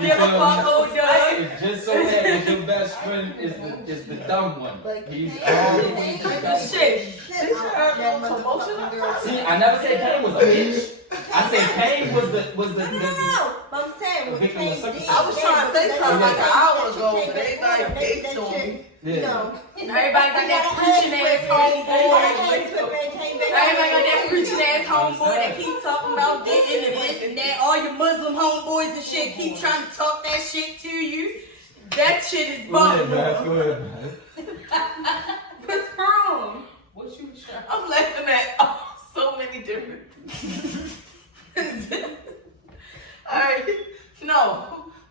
don't give a fuck who does. It's just so that your best friend is the dumb one. He's always shit. See, I never said Kane was a bitch. I said Kane was the No. I'm saying with Kane, I was trying to say something like an hour ago, but everybody based on me. No. Everybody got that preaching ass homeboy. Everybody got that preaching ass homeboy that keep talking about getting and this and that. All your Muslim homeboys and shit keep trying to talk that shit to you. That shit is Baltimore. Go ahead, man. What's wrong? What you trying? I'm laughing at so many different. Alright, no.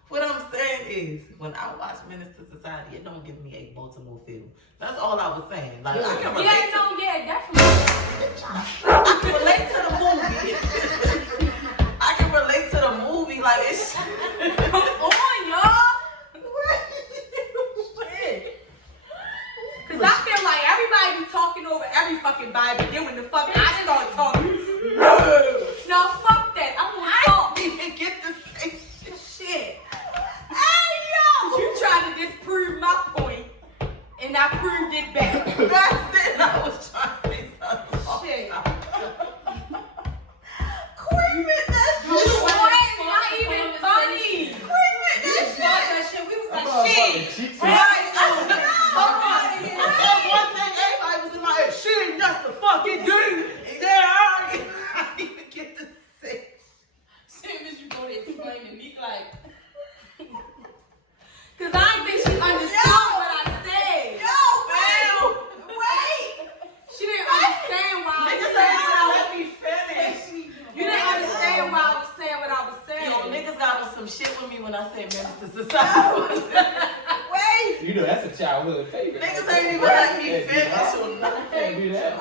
What I'm saying is, when I watch Minister Society, it don't give me a Baltimore feel. That's all I was saying. Like, I can relate. Definitely. I can relate to the movie. I can relate to the movie. Like, it's. Come on, y'all. Cause I feel like everybody be talking over every fucking Bible. Then when the fuck I start talking, no, fuck that. I'm gonna talk and get this shit. Hey yo, you tried to disprove my point, and I proved it back. That's it. I was trying to say something. Shit. Queen with that shit. It's not even funny. Queen with that shit. We was like, shit. One thing, everybody was in my head. She ain't just a fucking dude. I didn't even get to say. Same as you go there explaining me like. Cause I didn't think she understood what I said. Yo, man. Wait. She didn't understand why I was saying what I was. Let me finish. You didn't understand why I was saying what I was saying. Yo, niggas got on some shit with me when I said Minister Society. Wait. You know that's a childhood favorite. Niggas ain't even let me finish or nothing. Can't do that.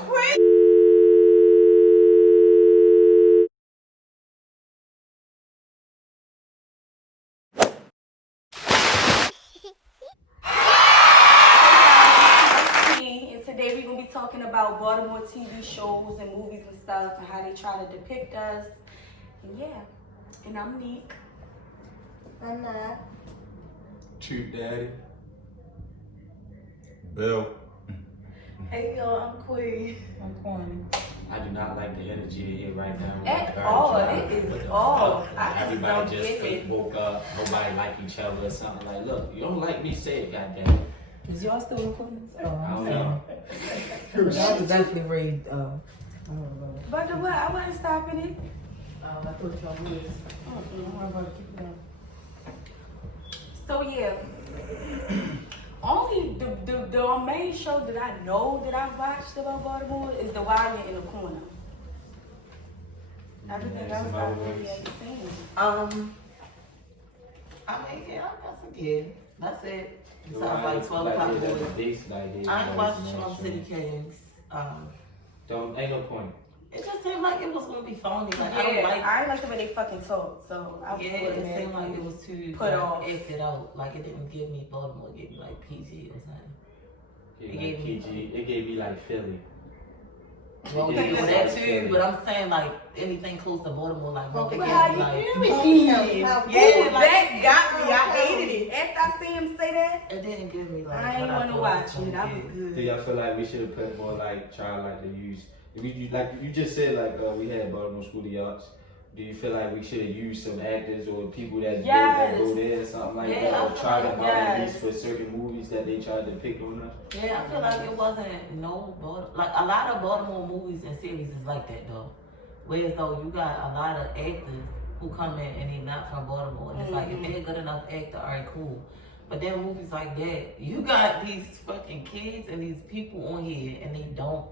And today we're gonna be talking about Baltimore TV shows and movies and stuff and how they try to depict us. And yeah, and I'm Neek. I'm not. Treat daddy. Bill. Hey, yo, I'm Queen. I'm corny. I do not like the energy in here right now. At all, it is all. Everybody just woke up. Nobody like each other or something. Like, look, you don't like me, say it, goddamn. Is y'all still recording? I don't know. That was definitely very, I don't know. But the what? I wasn't stopping it. I thought y'all was. Don't worry about it, keep it down. So yeah, only the main show that I know that I've watched about Baltimore is The Wire in the Corner. Everything else I really haven't seen. I mean, yeah, that's a kid. That's it. Sounds like 12 o'clock boys. I ain't watching Trump City Kings. Ain't no point. It just seemed like it was gonna be phony. Like, I ain't like the way they fucking talk, so I was it seemed like it was too put off. acted out. Like it didn't give me Baltimore, it gave me like PG or something. It gave me like Philly. Well, Yeah, yeah, that too, but I'm saying like anything close to Baltimore, like Well, it how gave me you like. do it? Yeah, like, that got me. I hated it. After I see him say that, it didn't give me like. I ain't want to watch it. I was Do good. y'all feel like we should have put more like try like to use? Like you just said, like we had Baltimore School of Arts. Do you feel like we should have used some actors or people that go there or something like that, or try them out at least for certain movies that they tried to pick on us? Yeah, I feel like it wasn't like a lot of Baltimore movies and series is like that though. Whereas though you got a lot of actors who come in and they're not from Baltimore, and it's like if they're a good enough actor, alright, cool. But then movies like that, you got these fucking kids and these people on here, and they don't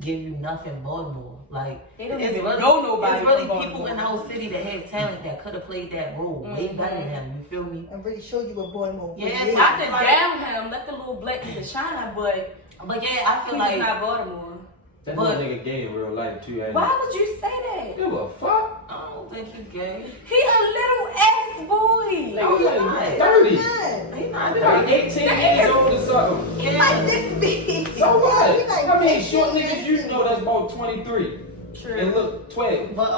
give you nothing Baltimore. Like They don't even know nobody. It's really people in our city that have talent that could have played that role way better than him. You feel me? I'm really sure you were Baltimore. Yes, I could down him, let the little black nigga shine, but yeah, I feel like not Baltimore. That little nigga gay in real life too. Why would you say that? Give a fuck. I don't think he's gay. He a little ass boy. No, he like 30. He's not Like 18 years old or something. He like this big. So what? I mean, short niggas, you know that's about 23. True. and look 12. But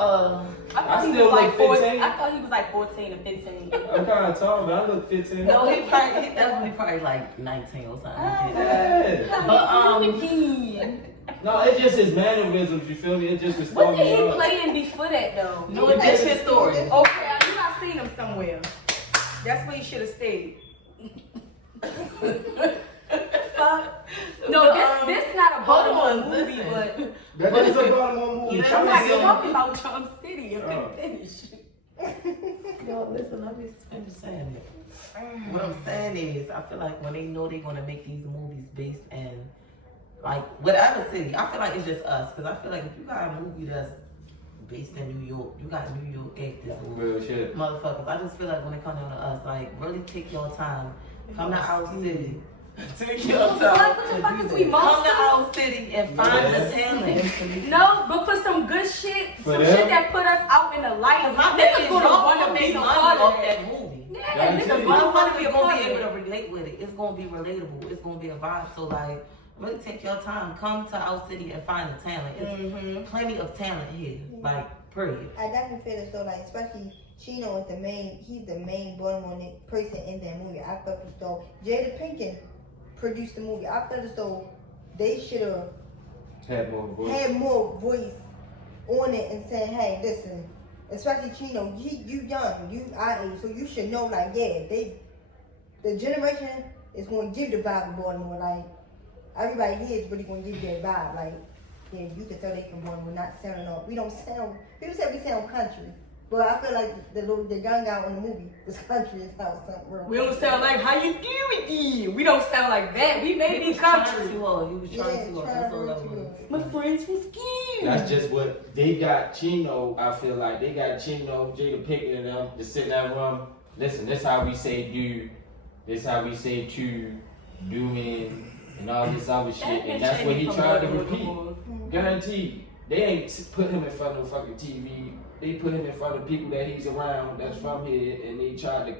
I he still was like look 14. 15. I thought he was like 14 or 15. I'm kind of tall, but I look 15. no, he definitely probably like 19 or something. Yeah. But No, it's just his mannerisms, you feel me? It just was What did he throwing me play in before that though? no, it's just his story. Okay, I knew I seen him somewhere. That's where he should have stayed. Fuck. No, this not a Baltimore movie, but That is a Baltimore movie. Let's I'm not not talking about Charm City. I couldn't finish. No, listen, let me finish saying it. What I'm saying is, I feel like when they know they're gonna make these movies based in like whatever city, I feel like it's just us. Cause I feel like if you got a movie that's based in New York, you got New York actors or Real shit. motherfuckers. I just feel like when it comes down to us, like really take your time. Come to our city. Take your time. What the fuck is we Come to monsters? our city and find the talent. No, but for some good shit, For some them? shit that put us out in the light. Cause my thing Niggas is, gonna y'all want gonna to be make a money part off of that. that movie. Yeah, Guaranteed. niggas gonna want to be Motherfuckers a gonna part be of able to it. relate with it. It's gonna be relatable. It's gonna be a vibe. So like, really take your time. Come to our city and find the talent. It's plenty of talent here. Like, period. I definitely feel as though, like, especially Chino is he's the main Baltimore person in that movie. I felt as though Jada Pinkett produced the movie. I felt as though they should have Had more voice. had more voice on it and saying, hey, listen, especially Chino, you young, you our age, so you should know, like, yeah, the generation is going to give the vibe of Baltimore. Like, everybody here is really going to give you that vibe. Like, yeah, you can tell they from Baltimore, not sounding off. We don't sound, people say we sound country, but I feel like the young guy on the movie was country as hell, something real. We don't sound like how you do it. We don't sound like that. We may be He was trying country. too hard. He was trying too hard. That's all that trying was. My friends from skin. That's just what they got. Chino, I feel like they got Chino, Jada Pinkett, and them to sit in that room. Listen, this how we say do. This how we say to, doing, and all this other shit. And that's what he tried to repeat. Guaranteed. They ain't put him in front of no fucking TV. They put him in front of people that he's around that's from here, and they tried to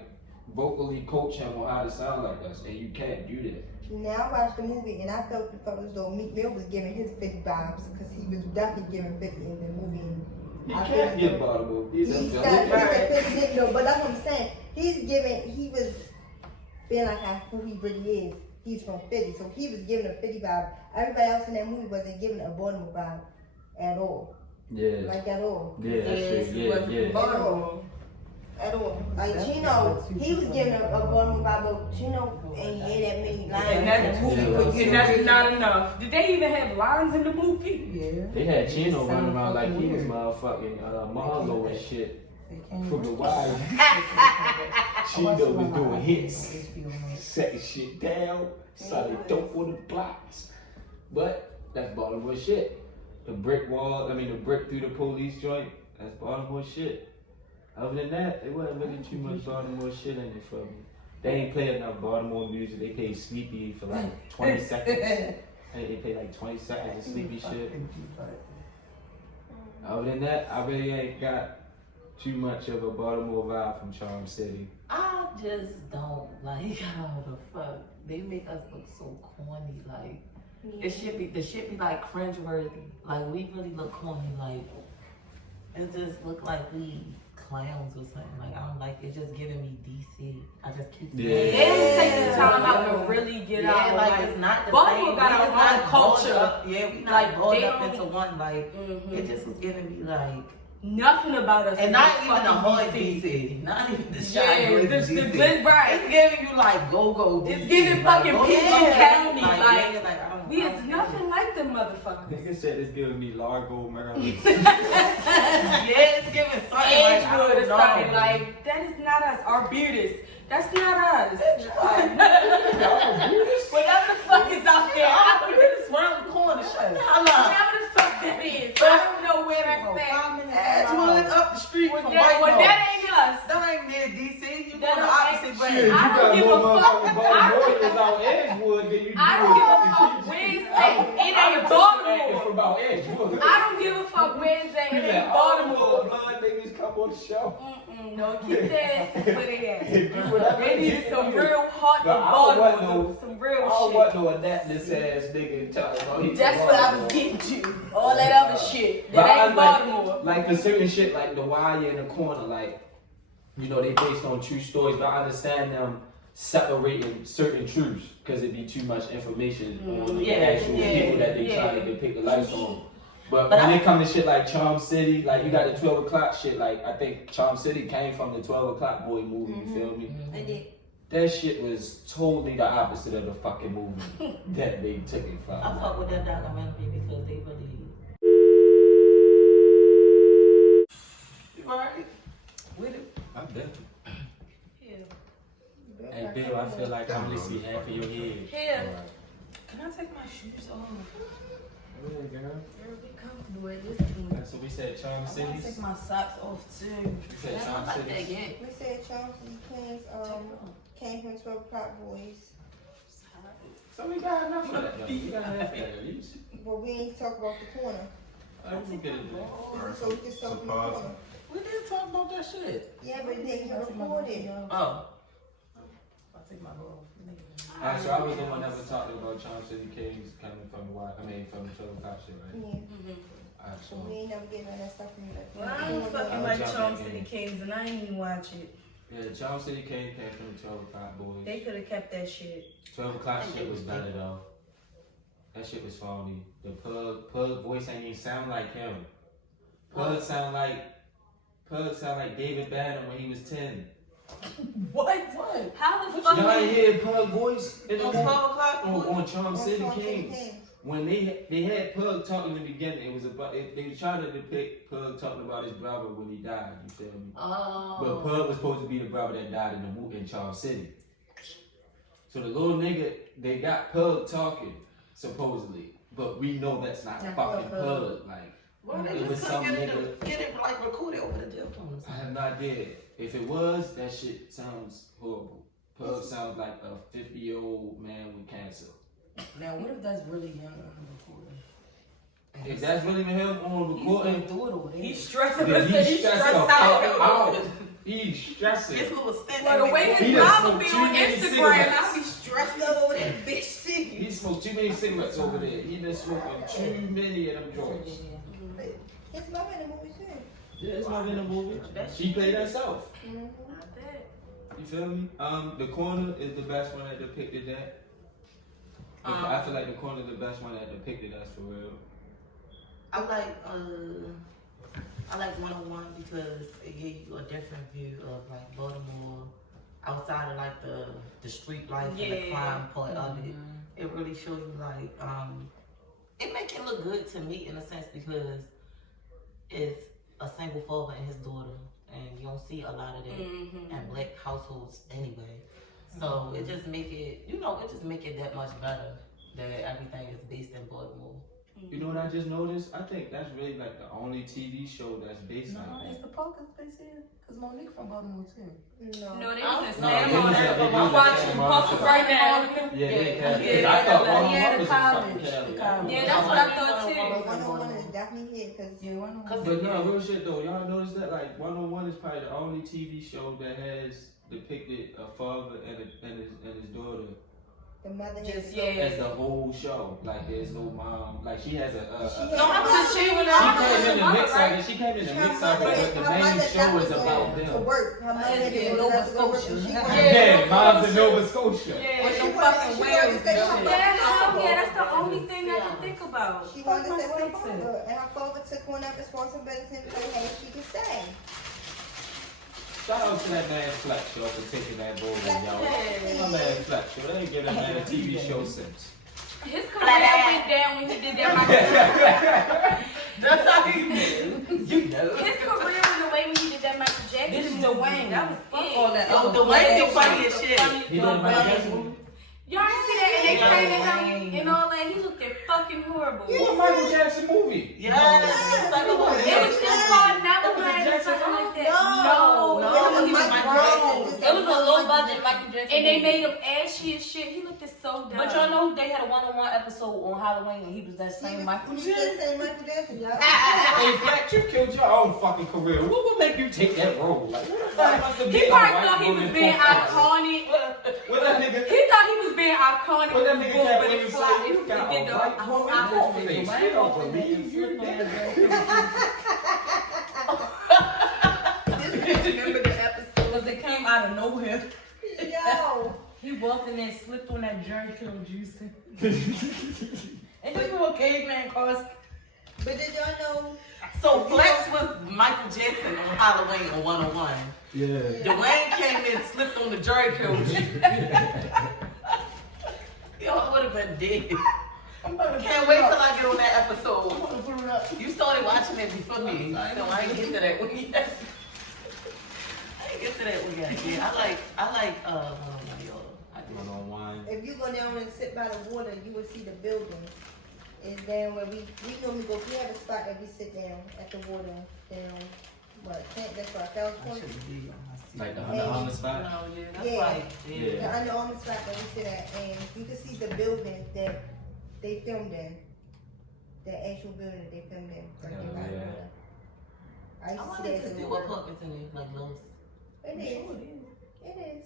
vocally coach him on how to sound like us, and you can't do that. Now I watched the movie and I felt as though Meek Mill was giving his 50 vibes because he was definitely giving 50 in the movie. And You I can't feel give as though Baltimore. He's he's a got villain. 50 though, but that's what I'm saying. He was being like who he really is. He's from Philly, so he was giving a 50 vibe. Everybody else in that movie wasn't giving a Baltimore vibe at all. Yeah. Like at all. Yeah, that's true. Yeah. Baltimore. At all. Like Chino, he was giving a Baltimore vibe, but Chino ain't had that many lines And in that's, the movie. Yeah. and that's not enough. Did they even have lines in the movie? Yeah. They had Chino running Sound around like he was fucking motherfucking Marlo and shit They can't from the work. wire. Chino was doing hits, setting shit down, selling dope on the blocks. But that's Baltimore shit. The brick wall, the brick through the police joint, that's Baltimore shit. Other than that, it wasn't really too much Baltimore shit in it for me. They ain't play enough Baltimore music. They played Sleepy for like 20 seconds. And they played like 20 seconds of Sleepy shit. Other than that, I really ain't got too much of a Baltimore vibe from Charm City. I just don't like how the fuck they make us look so corny. Like the shit be like cringe worthy. Like we really look corny. Like it just look like we clowns or something. Like I don't like it. It's just giving me DC. I just keep saying Yeah. They didn't take the time out to really get out. like it's not the Baltimore same. got We our just own not culture. rolled up. Yeah, we not Like, rolled they up don't- into one. Like it just was giving me like. Nothing about us. And is not even the fucking hood DC. Not even the shot Yeah, hood the DC. right. It's giving you like go DC. It's giving like, fucking go- PG yeah, County, like, yeah, I don't- We I is don't nothing like them motherfuckers. Nigga said it's giving me Largo, Maryland. Yeah, it's giving something like I Edgewood don't or something know. like that is not us. Arbutus, that's not us. Whatever the fuck is out there, I don't know. It's round the corner, shit. Whatever the fuck that is, I don't know where that's at. Edgewood up the street Well, from that White ain't us. That ain't near DC. You That go the ain't opposite Shit, you I don't got give more a motherfucking fuck. Baltimoreans out Edgewood than you do. I don't give a fuck where it's at. It ain't Baltimore. From out Edgewood. I don't give a fuck where it's at. It You ain't let all the Baltimore. blood niggas come on the show. No, keep their asses where they at. Do whatever They you need do. some real hot But I don't want Baltimore. no- Some I real don't shit. want no Annapolis ass nigga talking about he That's from what I was Baltimore. getting to. All that other shit. But That I ain't Baltimore. like for certain shit like The Wire in the Corner, like, you know, they based on true stories, but I understand them separating certain truths because it'd be too much information on the actual people that they try to depict the lives on. But when it comes to shit like Charm City, like you got the 12 o'clock shit, like I think Charm City came from the 12 o'clock boy movie, you feel me? They did. That shit was totally the opposite of the fucking movie that they took it from. I fuck with that documentary because they really. You alright? With it? I'm done. Yeah. Hey Bill, I feel like I'm listening half of your head. Yeah. Can I take my shoes off? Yeah, girl. Girl, be comfortable at this point. So we said Charm I want City. to take my socks off too. We said I Charm don't like that City. yet. We said Chauncey Kings came from 12 o'clock boys. So we got enough of that though. We got enough of that at least. But we ain't talk about the corner. We get it there. So we can talk about the corner. We didn't talk about that shit. Yeah, but they can record it. Oh. I'll take my ball. Alright, so I was the one that was talking about Charm City Kings coming from the from the 12 o'clock shit, right? Yeah. Alright, So so we ain't never getting that stuff from that. Well, I don't fucking like Charm City Kings and I ain't even watch it. yeah, Charm City Kings came from the 12 o'clock boys. They could have kept that shit. 12 o'clock shit was better though. That shit was phony. The Pug voice ain't even sound like him. Pug sound like David Banner when he was 10. What? How the fuck? Y'all ain't hear Pug voice in the On 12 o'clock? on Charm On City Chauncey Kings. When they had Pug talking in the beginning, it was about they was trying to depict Pug talking about his brother when he died. You feel me? Oh. But Pug was supposed to be the brother that died in the movie in Charm City. So the little nigga, they got Pug talking supposedly, but we know that's not fucking Pug. Like Well, they it was just some couldn't nigga. get it like recorded over the telephone. I have no idea. If it was, that shit sounds horrible. Pug sounds like a 50-year-old man with cancer. Now, what if that's really him on the recording? If that's really him on recording, through it over there. He's stressing. then He's he's stressed stressed the fuck out. out. He's stressing. This little stand Well, the way He his done mama smoked be too on many Instagram, cigarettes. I be stressed out over that bitch singing. He smoked too many cigarettes over there. He been smoking too many of them joints. His mom in the movie too. Yeah, it's not in the movie. She played herself. Mm-hmm. You feel me? The Corner is the best one that depicted that. I feel like The Corner is the best one that depicted us for real. I like 101 because it gives you a different view of like Baltimore outside of like the street life and the crime part of it. It really shows you like it make it look good to me in a sense because it's a single father and his daughter, and you don't see a lot of that in black households anyway. So it just make it, it just make it that much better that everything is based in Baltimore. You know what I just noticed? I think that's really like the only TV show that's based like that. It's the Parkers based here, because Monique from Baltimore too. No, they was in No, San they was Monica. at- they I'm was watching at Parker right now. Yeah, they had Yeah, it. I thought yeah, one yeah, was the in fucking college. Cali. Yeah, that's what I thought too. But 101 is definitely here because Yeah, 101. But no, real shit though. Y'all notice that like 101 is probably the only TV show that has depicted a father and his daughter the mother Just, has as the whole show. Like there's no mom. Like she has a She No, I'm just she saying came in the mix of right? it. She came in the Her mix of it, mother- but the her main mother show is definitely about went to them. work. Her mother It's didn't in go Nova to work. Scotia. She Yeah. wanted- Yeah, mom's in Nova Scotia. Yeah. With them She fucking wanted whales to and say shit. her Yeah, that's the only thing I can think about. She wanted to Fuck stay my with her sexy. father, and her father took on that responsibility and said, hey, she can stay. Shout out to that man Flex, y'all, for taking that role, y'all. Yeah. My man Flex, yo, they ain't get that man a TV show since. His career went down when he did that Michael That's how you do. You know. His career went away when he did that Michael Jackson. This is movie. Dwayne. That was Fuck all that. it. Oh, Dwayne be funny as shit. He done Michael Jackson movie? Y'all ain't see that? And they Yeah. came at him and all that. He looked fucking horrible. He a Michael Jackson movie. Yeah. It's like a little It was just called Neverland or something like that. No, No, he was Michael Michael Jackson. Jackson. It was a low budget Michael Jackson. And they made him ashy as shit. He looked so dumb. But y'all know they had a one-on-one episode on Halloween and he was that same Michael That Jackson. same Michael Jackson, y'all. Hey, Black, you killed your own fucking career. What would make you take that role? Like, what the fuck about to He be a probably white thought he woman was being for fuck's sake? iconic. What that nigga? He thought he was being iconic. What that nigga But Cat when Williams it say? fly, You it got did a the white whole woman opposite. face. She don't believe you. Remember the episode? Because it came out of nowhere. Yo. He walked in there and slipped on that jerry kill juicing. And this little caveman cost. But did y'all know? So Flex was Michael Jackson on Halloween on 101. Yeah. Dwayne came in, slipped on the jury coach. Yo, I would have been dead. Can't wait till I get on that episode. You started watching it before me, so I ain't get to that one yet. I ain't get to that one yet. Yeah, I like, I do. One-on-one. If you go down and sit by the water, you will see the building. It's down where we normally go. We have a spot that we sit down at the water down. What? That's where I fell point. Like the Under spot? No, yeah, that's Yeah. like, The Yeah. Under Armour spot that we sit at, and you can see the building that they filmed in. The actual building that they filmed in. Right there by the Yeah. water. I I used to wanted sit to there see to what the apartments in it, like those. It is. It is.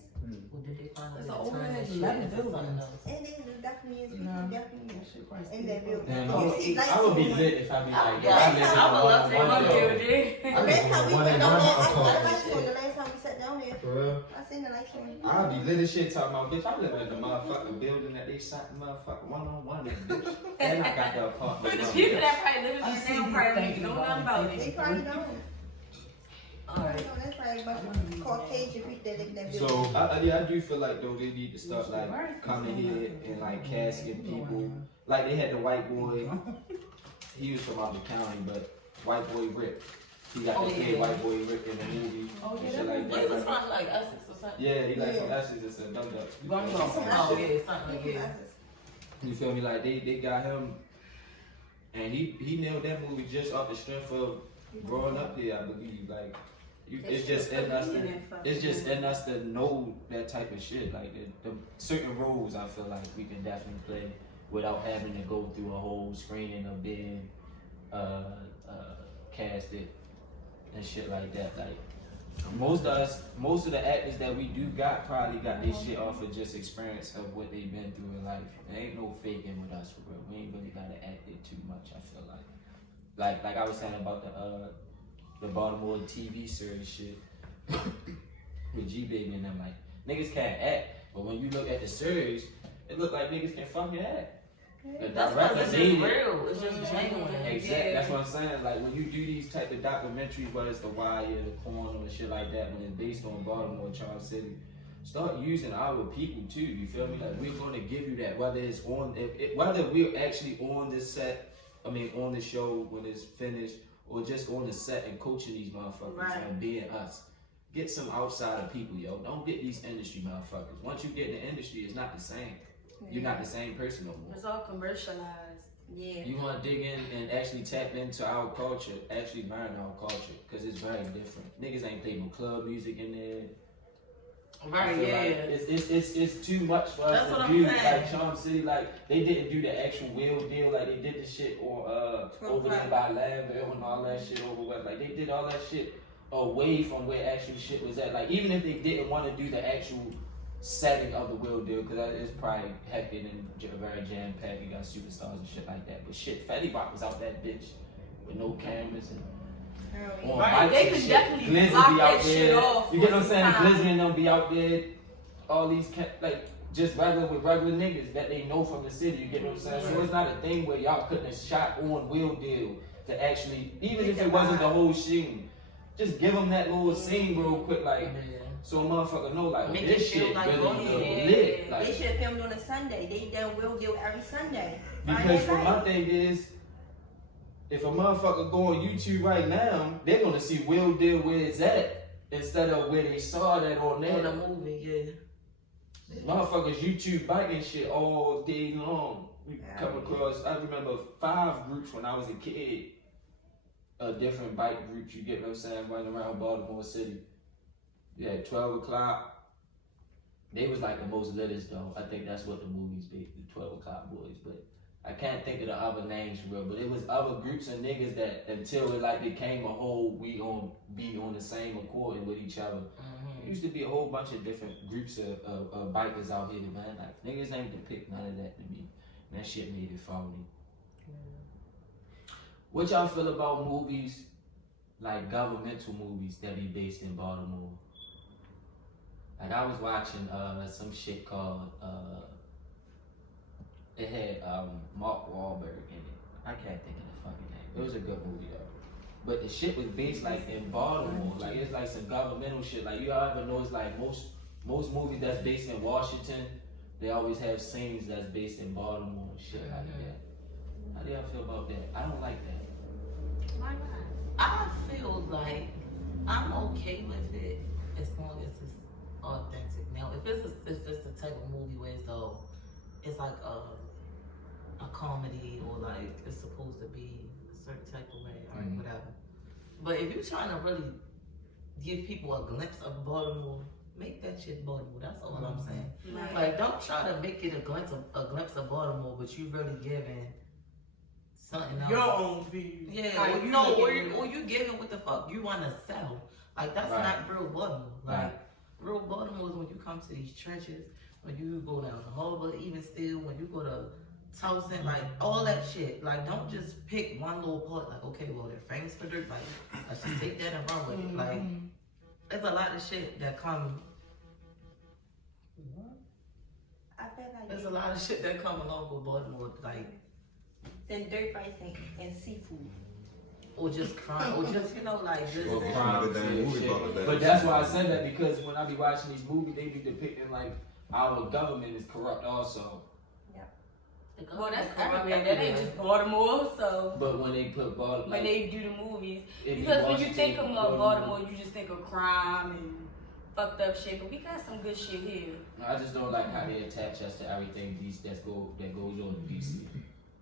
Or did they find It's like an a old turn ass that shit 11 into something buildings. else? It is. It definitely is. No. Definitely is. In that building. Damn, You see lights I would be on. lit if I be like, Yeah, I live in I would love to one one building. building. The last time we went down there, I saw the lights apartment. on. The last time we sat down there, For real? I seen the lights on. I'll be lit as shit talking about, bitch, I live in the motherfucking building that they shot the motherfucking one-on-one in, bitch. And I got the apartment. But the people that probably live in I there see now you probably thinking don't know about about it. it. They probably don't. Alright. No, that's probably a bunch of Caucasian people that live in that building. So, I do feel like, though, they need to start, like, coming here and, like, casting people. Like, they had the white boy, he was from out the county, but white boy Rick. He got the kid white boy Rick in the movie. Oh, and yeah, shit like He was that. from like Essex or something. Yeah, he like Yeah. from Essex and some dumb duck. Oh, yeah, something like that. You feel me? Like, they got him, and he nailed that movie just off the strength of growing up here, I believe. Like, it's just in us to know that type of shit. Like the certain roles, I feel like we can definitely play without having to go through a whole screening of being casted and shit like that. Like most of the actors that we do got probably got this shit off of just experience of what they've been through in life. There ain't no faking with us for real. We ain't really gotta act it too much. I feel like I was saying about the Baltimore TV series shit with G Baby and them. Like niggas can't act, but when you look at the series, it look like niggas can fucking act. The That's director because it's made just it. real. It's just genuine. Exactly. That's what I'm saying. Like when you do these type of documentaries, whether it's The Wire, The Corner, and shit like that, when it's based on Baltimore, Charles City, start using our people too. You feel me? Like we're going to give you that, whether it's on, whether we're actually on this set, on the show when it's finished, or just on the set and coaching these motherfuckers and being us. Get some outsider people, yo. Don't get these industry motherfuckers. Once you get in the industry, it's not the same. You're not the same person no more. It's all commercialized. Yeah. You want to dig in and actually tap into our culture, actually learn our culture, because it's very different. Niggas ain't playing no club music in there. Right, yeah. Like it's too much for That's us what to I'm do. saying. Like Charm City, like they didn't do the actual wheel deal. Like they did the shit on over there by Landville and all that shit over west. Like they did all that shit away from where actual shit was at. Like even if they didn't want to do the actual setting of the wheel deal, because it's probably hectic and very jam packed. You got superstars and shit like that. But shit, Fetty Wap was out that bitch with no cameras and. On Right, bikes they and could shit. definitely Glizzy block be that out shit there. off You get for what I'm some saying? time. Glizzy and them be out there. All these like just regular niggas that they know from the city. You get what I'm saying? So it's not a thing where y'all couldn't have shot on wheel deal to actually, even if it wasn't the whole scene, just give them that little scene real quick, like. So a motherfucker know like Make this it feel shit like really going good, in. lit. They Like, should have filmed on a Sunday. They done will deal every Sunday. because for my thing is, if a motherfucker go on YouTube right now, they're gonna see Will Deal where it's at instead of where they saw that on there. In the movie, yeah. Motherfuckers YouTube biking shit all day long. We come across, I remember 5 groups when I was a kid. Different bike groups, you get what I'm saying, running around Baltimore City. You had 12 o'clock, They was like the most littest though. I think that's what the movies be, the 12 o'clock boys. But I can't think of the other names for real. But it was other groups of niggas that until it like became a whole, we on be on the same accord with each other. There used to be a whole bunch of different groups of bikers out here, man. Like niggas ain't depict none of that to me. That shit made it phony. What y'all feel about movies, like governmental movies that be based in Baltimore? Like I was watching some shit called it had Mark Wahlberg in it. I can't think of the fucking name. It was a good movie though. But the shit was based like in Baltimore. Like it's like some governmental shit. Like you ever notice like most movies that's based in Washington, they always have scenes that's based in Baltimore and shit like that. How do y'all feel about that? I don't like that. Why not? I feel like I'm okay with it as long as it's authentic. Now, if it's the type of movie where it's like a comedy or like it's supposed to be a certain type of way or whatever. But if you're trying to really give people a glimpse of Baltimore, make that shit Baltimore. That's all I'm saying. Right. Like, don't try to make it a glimpse of Baltimore, but you really giving something else. Your own view. Yeah, Like, or you giving what the fuck you want to sell. Like, that's not real Baltimore. Like, real Baltimore is when you come to these trenches, when you go down to Harbor, even still, when you go to Towson, like, all that shit. Like, don't just pick one little part, like, okay, well, they're famous for dirt bikes. I should take that and run with it. Like, there's a lot of shit that come. I feel like There's a lot of shit that come along with Baltimore, like, then dirt bikes and seafood. or just crime, or just, like, just. Or They crime, should make a damn shit, movie shit. about it, But that's why I said that, because when I be watching these movies, they be depicting like our government is corrupt also. Well, that's everywhere. That ain't just Baltimore. So But when they put Baltimore, when they do the movies, it be because when you Washington, think of Baltimore, you just think of crime and fucked up shit. But we got some good shit here. I just don't like how they attach us to everything that goes on in DC.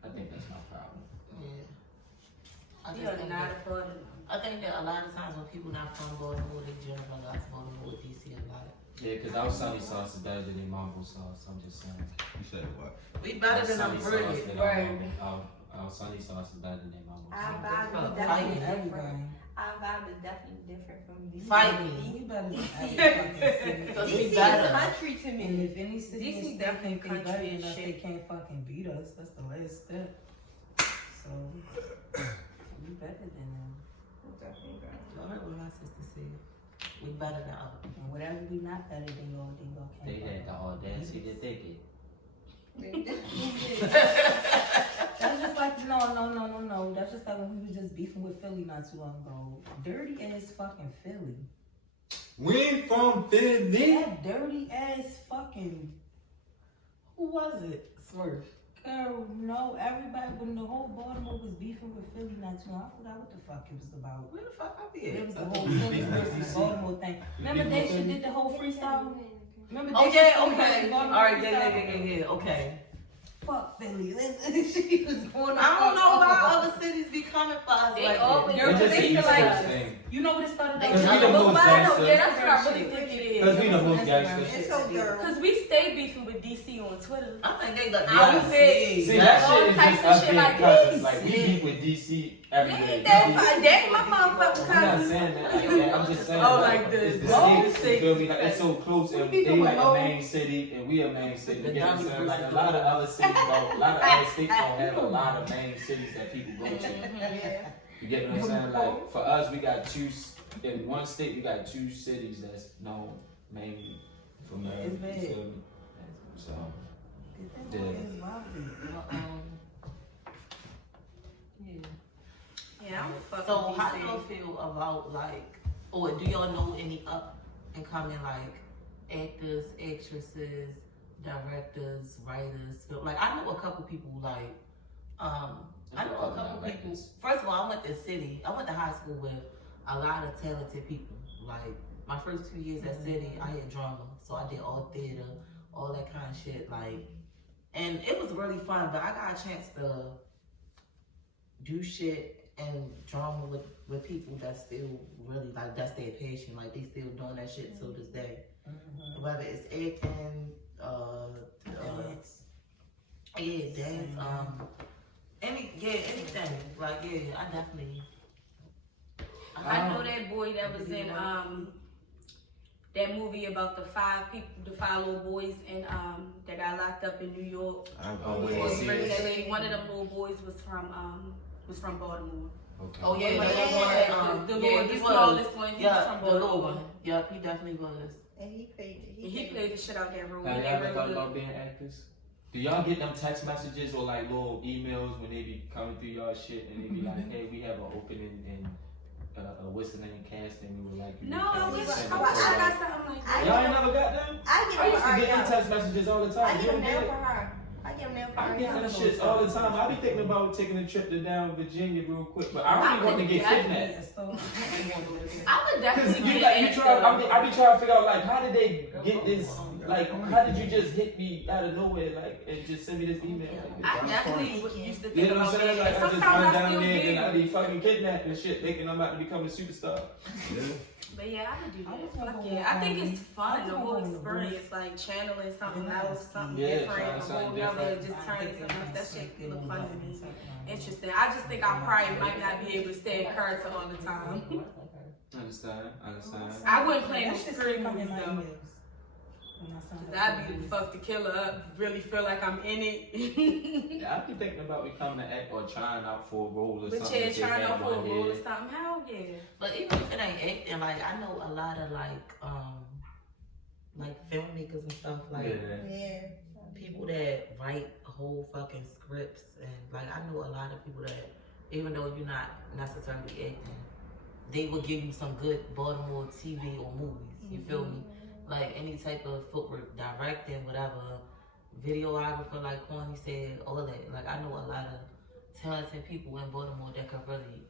I think that's my problem. Yeah. We are not a part of it. I think that a lot of times when people not from Baltimore, they generalize Baltimore with DC a lot. Yeah, because our sunny sauce is better than Marvel sauce. I'm just saying. You said what? We better than them British. Our sunny sauce is better than Marvel Our sauce. vibe is Fuck, definitely fighting different. Our vibe is definitely different from DC. Fighting. We better than every fucking city. Because DC we is better. country to And me. if any city DC or state definitely think they better country than and us, they shit. can't fucking beat us. That's the last step. So we better than them. I heard what my sister said. We better than others. And whatever we not better than y'all can't. They had the audacity to think it. That's just like no. That's just like when we was just beefing with Philly not too long ago. Dirty ass fucking Philly. We ain't from Philly. That dirty ass fucking. Who was it? Smurf. Girl, no, everybody, when the whole Baltimore was beefing with Philly not too long, I forgot what the fuck it was about. Where the fuck I be It at? was the whole Philly versus Baltimore thing. Remember Daisha did the whole freestyle? Remember Oh Daisha yeah, did the okay. Baltimore Alright, freestyle? yeah, okay. Fuck Philly. She was going I don't know why other cities be coming for us They like always that. They're It's just they the feel East like- Coast thing. You know what it started They out? Because we just the go most wild. gangster. Yeah, that's what I really think it is. Because we the most gangster. It's so dirty. Because we stay beefing with DC on Twitter. I think they look Outfits. See, that All shit is types just of us shit being like cousins. this. Like, we beef with DC every day. Ain't that my motherfucking I'm not cousins? saying that like that. I'm just saying Oh, like, like the it's the Low state. You feel me? Like, it's so close. And beefing they with like a Low? main city, and we a main city. The You know what I'm Dummies saying? Like, a versus lot of Low. other cities don't, a lot of other states don't have a lot of main cities that people go to. Yeah. You get what I'm saying? Like, for us, we got in one state, we got 2 cities that's known mainly for marriage. It's bad. You feel me? So, Yeah. Yeah, I'm fucking So how do DC. y'all feel about like, or do y'all know any up and coming like actors, actresses, directors, writers? Like I know a couple people like, I know a couple people. First of all, I went to City. I went to high school with a lot of talented people. Like my first 2 years at City, I had drama, so I did all theater, all that kind of shit. Like, and it was really fun. But I got a chance to do shit and drama with people that still really like that's their passion. Like they still doing that shit till this day. But whether it's acting, Dance. dance, anything. Like, I definitely. I know that boy that was in that movie about the 5 little boys and that got locked up in New York. One of them little boys was from Baltimore. Okay. Oh yeah, the smallest one. He was from the little Baltimore. one. Yep, he definitely was. And he played the shit out that role. Have y'all ever thought about being actors? Do y'all get them text messages or like little emails when they be coming through y'all shit and they be like, hey, we have an opening in what's the name casting? We would like you. No, I wish I got something like that. Y'all ain't never got them? I used to get them text messages all the time. I get them now for her. I get them shits all the time. I be thinking about taking a trip to down Virginia real quick, but I really want to get kidnapped. I would definitely be I be trying to figure out like how did they get this? Like how did you just hit me out of nowhere like and just send me this email? I definitely used to think You know what I'm about saying? that. Like I just Sometimes run I down still there do. and I be fucking kidnapped and shit, thinking I'm about to become a superstar. Yeah. But yeah, I would do that. Fuck yeah. I think it's fun, the whole experience, like channeling something else, something different, a whole nother, just turning something else. That shit look fun to me. Interesting. I just think I probably might not be able to stay in character all the time. Understand. I wouldn't play no scary movies though. Cause I'd be the fuck to kill up, really feel like I'm in it. Yeah, I be thinking about becoming an actor or trying out for a role or But something. yeah, if they trying have out for a one role here. or something, hell yeah. But even if it ain't acting, like I know a lot of like filmmakers and stuff, like people that write whole fucking scripts, and like I know a lot of people that even though you're not necessarily acting, they will give you some good Baltimore TV or movies. You feel me? Like any type of footwork, directing, whatever, videographer, like Kwani said, all that. Like I know a lot of talented people in Baltimore that could really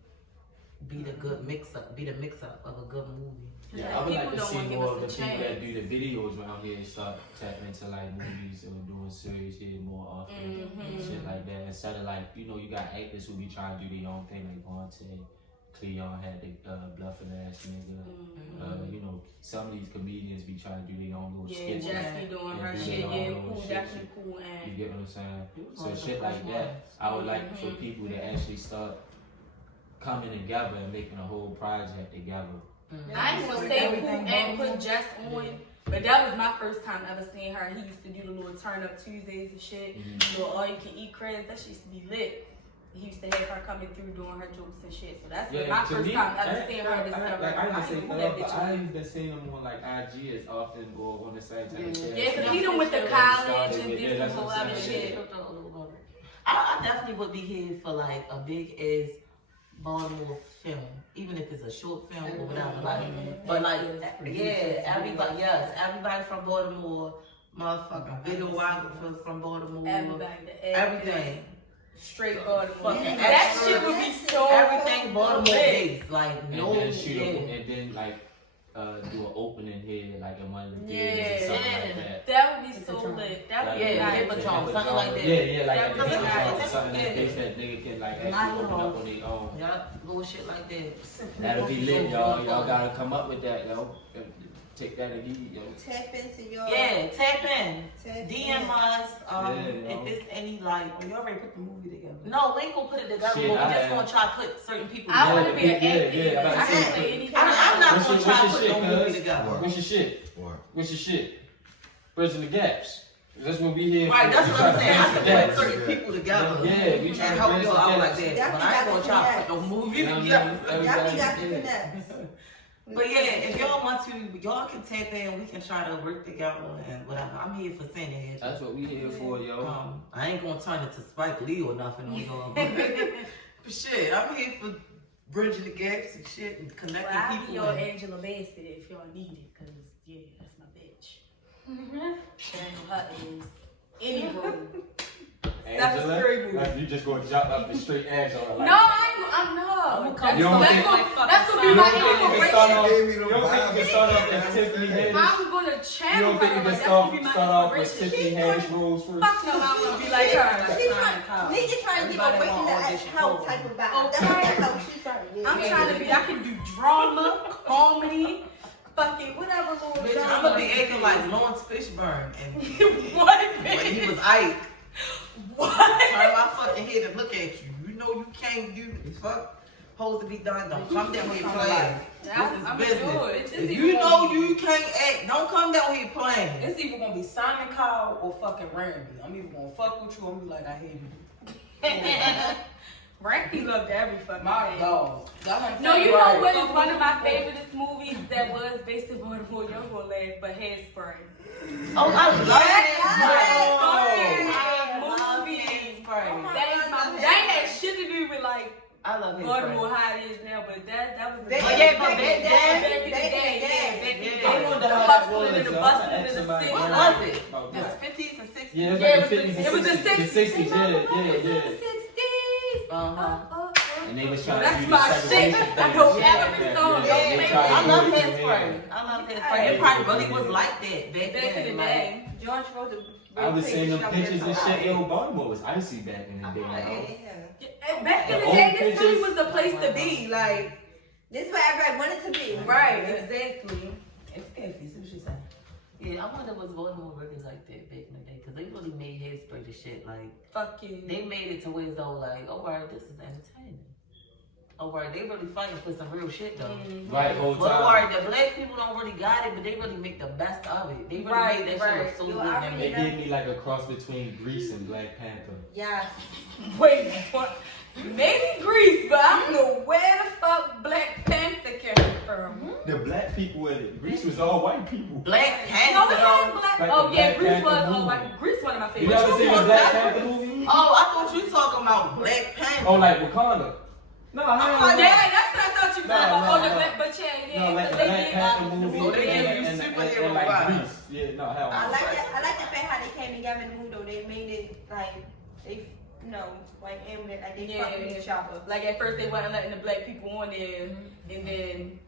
be the good mix-up, of a good movie. Yeah, I would like to People see don't wanna more of give the us a people that chance. do the videos around here start tapping into like movies or doing series here more often and shit like that. Instead of like, you got actors who be trying to do their own thing, like Vontae, Cleon had the bluffing ass nigga. Some of these comedians be trying to do their own little skits. Yeah, Jess be doing her do shit. their own Yeah, little cool, shit. definitely cool. You And get what I'm saying? So shit like that, I would like for people to actually start coming together and making a whole project together. I ain't gonna say who and put Jess on, but that was my first time ever seeing her. He used to do the little turn up Tuesdays and shit, little all you can eat credits. That shit used to be lit. He used to have her coming through doing her jokes and shit. So that's my first time ever seeing her. I ain't been seeing him on like IG as often or on the same type of shit. Yeah, cause he done with the college and did some whole other shit. I definitely would be here for like a big ass Baltimore film, even if it's a short film or whatever. Like, but like, everybody from Baltimore, motherfucking videographers from Baltimore, everything. Straight Baltimore. Fucking That shit would be so everything Baltimore based. Like And no, then and then like do an opening here, like in one of the theaters or something like that. That would be so lit. That would be nice. something like that. Yeah, like That would be a nice. something that case that nigga can like actually open up on their own. Yeah, little shit like that. That'll be lit, y'all. Y'all gotta come up with that, yo. Take that and heat, yo. Tap into your. Yeah, tap in. Tap DM in. us. Yeah, if it's any like. You already put the movie together. No, we ain't gonna put it together. Shit, but we I just have. gonna try to put certain people I together. want to be an actor. Yeah, I about to can say. play anything. I'm not gonna What's try to your put shit, no movie cuz? together. What's your shit? What? What's your shit? Bridging the gaps. That's what we here Right, for. that's We what try I'm to saying. I bridge the can put gaps. certain people together. Yeah, we try And to help bridge y'all the out like gaps. that. Definitely But I ain't got gonna the try to connect. put no movie You know what together. I mean? Definitely got the Yeah. connects. But yeah, if y'all want to, y'all can tap in. We can try to work together and whatever. I'm here for saying it. That's what we here for, yo. I ain't gonna turn it to Spike Lee or nothing on y'all. But shit, I'm here for bridging the gaps and shit and connecting Well, I'll be people. your and- Angela Bassett if y'all need it, cause yeah, that's my bitch. Daniel Hutton is any role. Angela, scary movie. like you just gonna jump up the straight Angela. Like, No, I'm not. You don't think- That's gonna You be don't my think you can inspiration. start off? Gave me You them don't think you can vibes. start off as Tiffany Haddish? I'm gonna You channel don't think you her. can That's gonna be my start off with inspiration. Tiffany Haddish roles first? Fuck no, I wanna be like her. Nigga trying to get away from that how type of vibe. That's Okay. how she's trying to get. I'm trying to be. I can do drama, comedy, fucking whatever little Bitch, drama. I'm gonna be acting like Lawrence Fishburne and What, when he was bitch? Ike. What? Turn my fucking head and look at you. You know you can't do fuck. Supposed to be done. Don't come down here playing. This is business. If you know you can't act, don't come down here playing. It's either gonna be Simon Cowell or fucking Randy. I'm either gonna fuck with you or I'm gonna be like, I hate you. Randy loved every fucking My thing. dog. No, you know what is one of my favorite movies that was based in Baltimore? You're gonna laugh, but Hairspray. Oh, I love That had shit to do with like I love Baltimore how it is now, but that was Back a in yeah, the but day, back then, back in the day, yeah. I wonder the how that hustling was. and the Y'all. bustling Ask and the somebody. singing. What was it? Oh, The God. 50s and 60s? Yeah, it's Yeah, like the 50s and 60s. it was the 60s. The 60s, yeah. Uh-huh. And they was trying That's to do my the shit. segregation I thing. know Yeah, every yeah, song. yeah, Don't they make tried I to do love it from Hairspray. here. I love Hairspray. It probably really was like that back Back in then. the Like, day. George wrote the. I was seeing them pictures and shit. Yo, Baltimore was icy back in the day. Yeah. And back in The the old day, this pictures. really was the place to be. Like, This is where everybody wanted to be. right, exactly. It's iffy. See what she saying? yeah, I wonder was Baltimore really like that back in the day? Because they really made Hairspray the shit. Like, Fuck you. they made it to where it's though, like, alright, this is entertaining. Alright, they really fighting for some real shit though. Right, whole But time. alright, the black people don't really got it, but they really make the best of it. They really Right, made that right. shit look so Yo, good. I and They everything. gave me like a cross between Grease and Black Panther. Yeah. Wait, what? Maybe Grease, but I don't know where the fuck Black Panther came from. The black people in it. Grease was all white people. Black No, Panther we though. had Black. Like Oh the yeah, Black Grease Panther was. Oh, movie. like Grease, one of my You favorites. never seen the Black Panther movie? Oh, I thought you talking about Black Panther. Oh, like Wakanda. No, hell Oh, no. yeah, that's what I thought you No, said. no, Oh, the no. Black, but yeah, No, like the they Black did, Panther movie so they give you and superhero like vibes. Grease. Yeah, no, hell no. I like that. I like the fact how they came together in the movie though. They made it like they, you know, like aimed it like they fucking with each other. Like at first they wasn't letting the black people on there, and then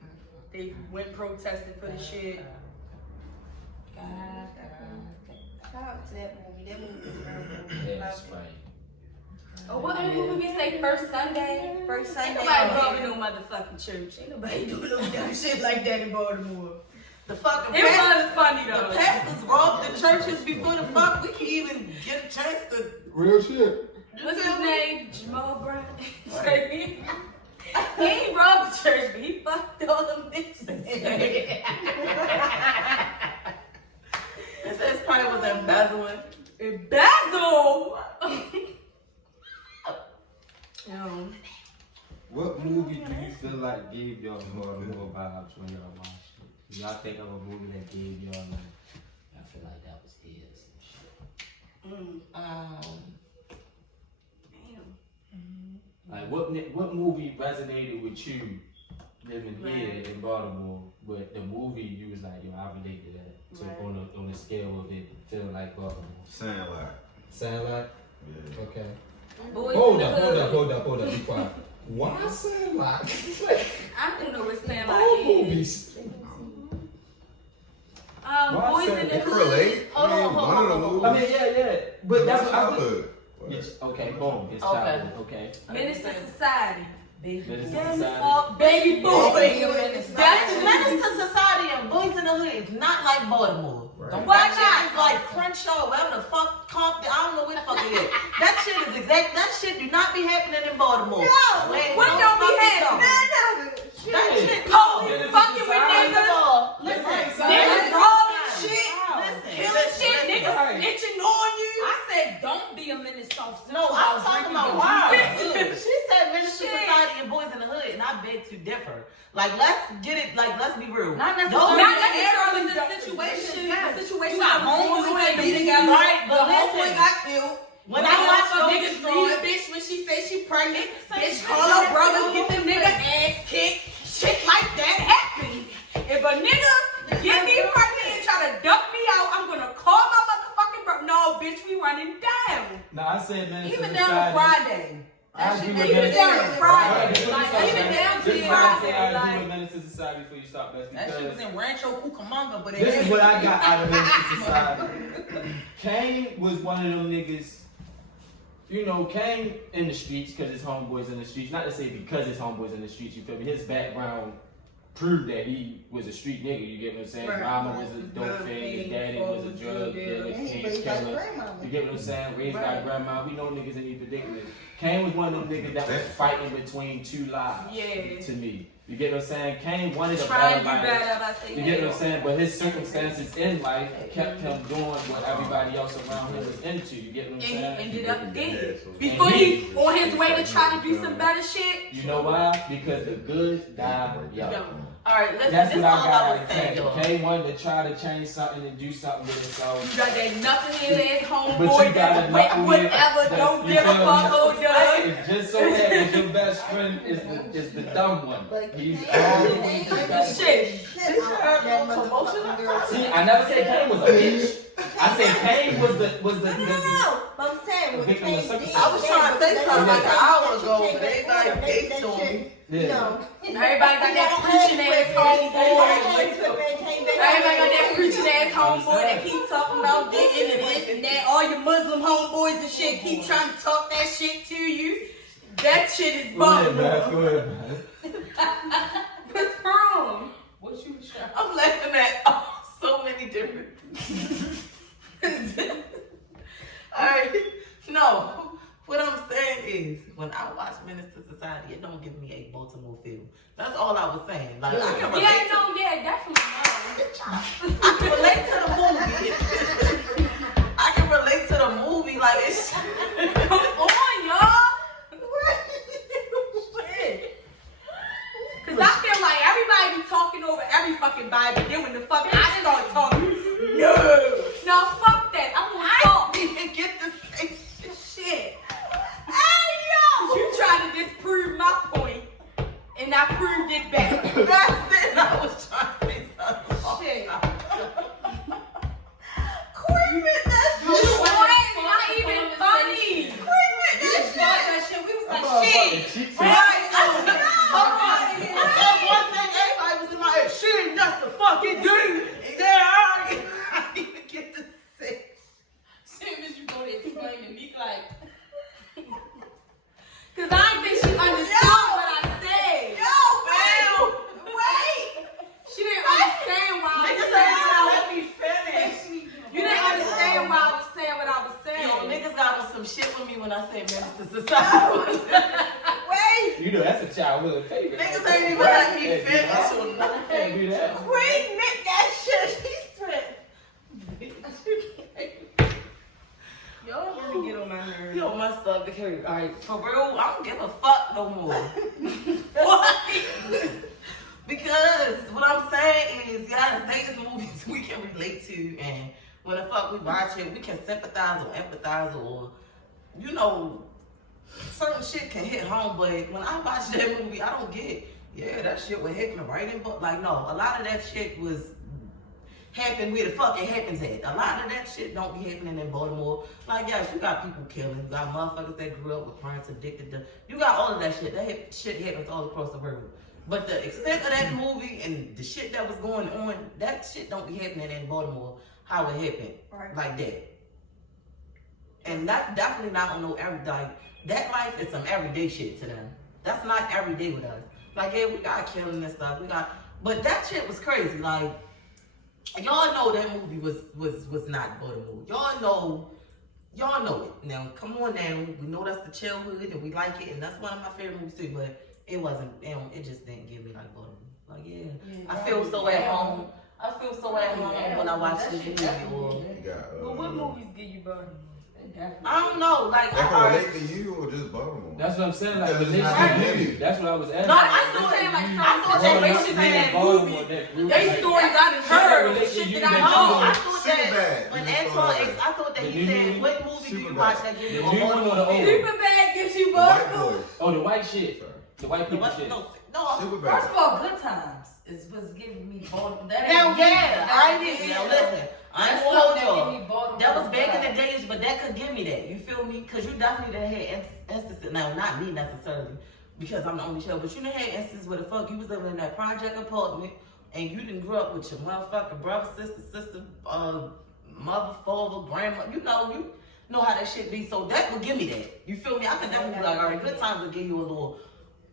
they went protesting for the shit. Shout out to that movie. That movie was very good. That's Loved it. right. Oh, what movie we say first Sunday? First Ain't Sunday. nobody robbing no motherfucking church. Ain't nobody doing no dumb shit like that in Baltimore. The fucking It was funny the though. pastors robbed the churches before the fuck we can even get a chance to. Real shit. What's his name? Jamal Brown. He ain't robbed the church, but he fucked all them bitches. This probably was embezzling. Embezzle. What movie do you feel like gave y'all more vibes when y'all watched it? Y'all think of a movie that gave y'all like, I feel like that was his and shit. Like what movie resonated with you living here in Baltimore? But the movie you was like, yo, I relate to that. So on the scale of it feeling like Baltimore. Sandlot. Sandlot? Yeah. Okay. Boys Hold in the up, Hood. be quiet. Why Sandlot? I don't know what Sandlot All is. movies. Why Boys in the It can Hood. relate. Hold on, hold on, One of the hold on. movies. I mean, yeah. But that's what I would. childhood. It's, okay, boom. It's Okay. childhood. Okay. Menace to Society. Medicine Damn, Society. fuck, Baby boy. That's Menace to Society and Boys in the Hood is not like Baltimore. Right. Why not? It's like Crenshaw, whatever the fuck, Compton, I don't know where the fuck it is. That shit is exact. That shit do not be happening in Baltimore. Like, What no don't be fucking happening? don't. That shit, Police fucking with niggas. Listen, Niggas robbing shit. Listen, Killing shit. Niggas Right. snitching on you. I said, don't be a menace soft. No, I'm talking about Wow. Hood. She said Minister Shit. Society and Boys in the Hood, and I beg to differ. Like, let's get it, like, let's be real. Not Those necessarily. Not niggas- necessarily the situation. Yes. The situation. You got homies who ain't be together. Right, but The homeboy listen, got killed. when I I watch watch a those nigga leave bitch when she say she pregnant. Bitch call bitch, her brothers, that's get them the nigga whole ass kicked. Shit like that happens. If a nigga get me pregnant and try to dump me out, I'm gonna call my motherfucking brother. No, bitch, we running down. No, I said Medicine Even Society. down to Friday. I agree with Even Medicine down to Society. Friday. Right, Like, this is even what down I'm to saying. This is what I'm saying. Friday. I agree Like, with Medicine Society before you stop. That's That shit was because in Rancho Cucamonga, but this is what I got out of Medicine Society. Kane was one of them niggas. You know, Kane in the streets because his homeboys in the streets. Not to say because his homeboys in the streets. You feel me? His background prove that he was a street nigga. You get what I'm saying? His mama was a dope fiend, his daddy was a drug dealer, king killer. You get what I'm saying? Raised by grandma. We know niggas in these predicaments. Kane was one of them niggas that was fighting between two lives. To me. You get what I'm saying? Kane wanted a better life. You get what I'm saying? But his circumstances in life kept him doing what everybody else around him was into. You get what I'm saying? And ended up dead. Before he on his way to try to do some better shit. You know why? Because the good die young. Alright, listen, That's this what all I got I out was of saying, Kane. y'all. Kane wanted to try to change something and do something with himself. You got that nothing in his But homeboy you got that's a whatever, knucklehead don't that- give a you feel fuck me? who does. It's just so that your best friend is the dumb one. He's always Shit. See, I never said Kane was a bitch. I said Kane was the No, but I'm saying when victim Kane of did, circumstances. I was trying to say something like an hour ago, but everybody based on me. Yeah. Everybody got that preaching ass homeboy. Everybody got that preaching ass homeboy that keep talking about getting and this and that. All your Muslim homeboys and shit keep trying to talk that shit to you. That shit is Go ahead, bugging. man. Go ahead, man. What's wrong? What you trying? I'm laughing at so many different. Alright, no. What I'm saying is, when I watch Minister Society, it don't give me a Baltimore feel. That's all I was saying. Like, I can relate. Definitely I can relate to the movie. I can relate to the movie. Like, it's. come on, y'all. Cause I feel like everybody be talking over every fucking Bible. Then when the fuck I start talking, no, fuck that. I want to talk. Even get the same Shit. Hey, yo! You trying to disprove my point, and I proved it back. That's it. I was trying to say something. Shit. Queen with that You shit. know what? It's not even funny. Queen with that shit. That shit. We was like, shit. I said one thing, everybody was in my head. She ain't nothing fucking do. I didn't even get to say. Same as you go to explain to me, like, Cause I don't think she understood what I said. Wait. She didn't understand why I was Niggas saying ain't what I gonna was let me finish. You didn't understand why I was saying what I was saying. Yo, niggas got on some shit with me when I said Minister Society. Wait. You know that's a childhood favorite. Niggas ain't even let me Can't do finish that. or Can't nothing. do that. Queen meant that shit. He said. Y'all really get on my nerves. Yo, my stomach hurt. Alright, for real, I don't give a fuck no more. Why? Because what I'm saying is, guys, they is movies we can relate to, and when the fuck we watch it, we can sympathize or empathize, or, you know, certain shit can hit home, but when I watch that movie, I don't get, yeah, that shit would hit me right in, but like, no, a lot of that shit was happen where the fuck it happens at. A lot of that shit don't be happening in Baltimore. Like, yes, you got people killing, you got motherfuckers that grew up with parents addicted to, you got all of that shit. That shit happens all across the world. But the extent of that movie and the shit that was going on, that shit don't be happening in Baltimore how it happened. Right. Like that. And that's definitely not on no like, that life is some everyday shit to them. That's not everyday with us. Like, yeah, we got killing and stuff. But that shit was crazy. Like, y'all know that movie was not Baltimore. Y'all know it. Now, come on now. We know that's the childhood and we like it, and that's one of my favorite movies too, but it wasn't, it just didn't give me like Baltimore. Like, yeah. I feel so at home. I feel so at home when I watch this movie. Or, well, what movies give you Baltimore? I don't know. Like, That can relate to you or just Baltimore? That's what I'm saying. Like, Because it's relation not to you. you. That's what I was asking. No, I thought that, like, I thought that relation in that movie. They stories I done heard, shit that I No, know. I thought that Superbad. when You just Antoine, saw that. I thought that The he new said, movie? what movie do you Superbad. watch that give The you new one or the old one? Superbad gets you The white Baltimore. boys. Oh, the white shit. Sorry. The white people shit. No. Superbad. First of all, Good Times was giving me Baltimore. That Now, ain't yeah, I that's- didn't. Now, listen, I ain't that's gonna hold something y'all. that give me Baltimore That was back in vibes. the days, but that could give me that. You feel me? Because you definitely done had instances. Now, not me necessarily, because I'm the only child, but you done had instances where the fuck you was living in that project apartment and you didn't grow up with your motherfucking brother, sister, mother, father, grandma. You know how that shit be. So that would give me that. You feel me? I could definitely be like, all right, Good Times will give you a little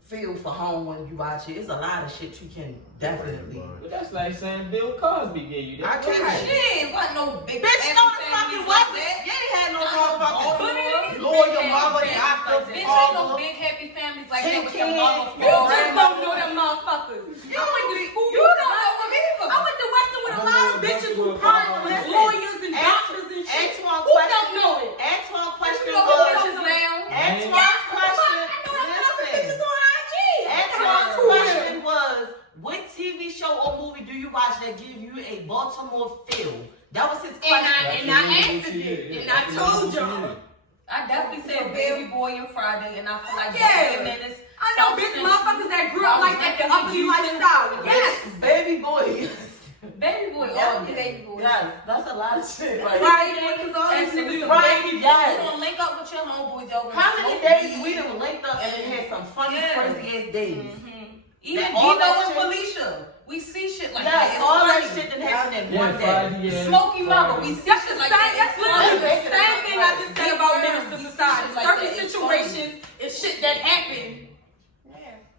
feel for home when you watch it. It's a lot of shit you can definitely. But that's like saying Bill Cosby gave you that. I can't. Shit, wasn't no big Bitch, no the fucking wasn't. You ain't had no motherfucking loyal mother, doctor, Bitch, ain't no big happy families like that with your mama. You just don't know them motherfuckers. You went to school. You don't know them either. I went to Western with a lot of bitches who crying for lawyers and doctors and shit. Who don't know it? Antoine question You know was. bitches now. Antoine's question. Bitches on IG. Antoine's question was, what TV show or movie do you watch that give you a Baltimore feel? That was his question. And I answered it. And I told y'all. I definitely said Baby Boy and Friday, and I feel like Yeah. I know bitch motherfuckers that grew up like that, the uppity lifestyle. Yes. Baby Boy. Baby Boy, Yeah. Baby Boy. Yes, that's a lot of shit. Right? Friday, And Baby, you yes. gonna link up with your homeboys, y'all. How many days we done linked up and then had some funny crazy ass days? Even That all Dino that and shit- Felicia, we see shit like Yes, that. It's all that funny. shit that happened in Yeah, one day. Friday, yeah. Smoky Mother, we see shit like that. That's literally the same thing I just said about minister society. Like Certain that, it's situations is shit that happened.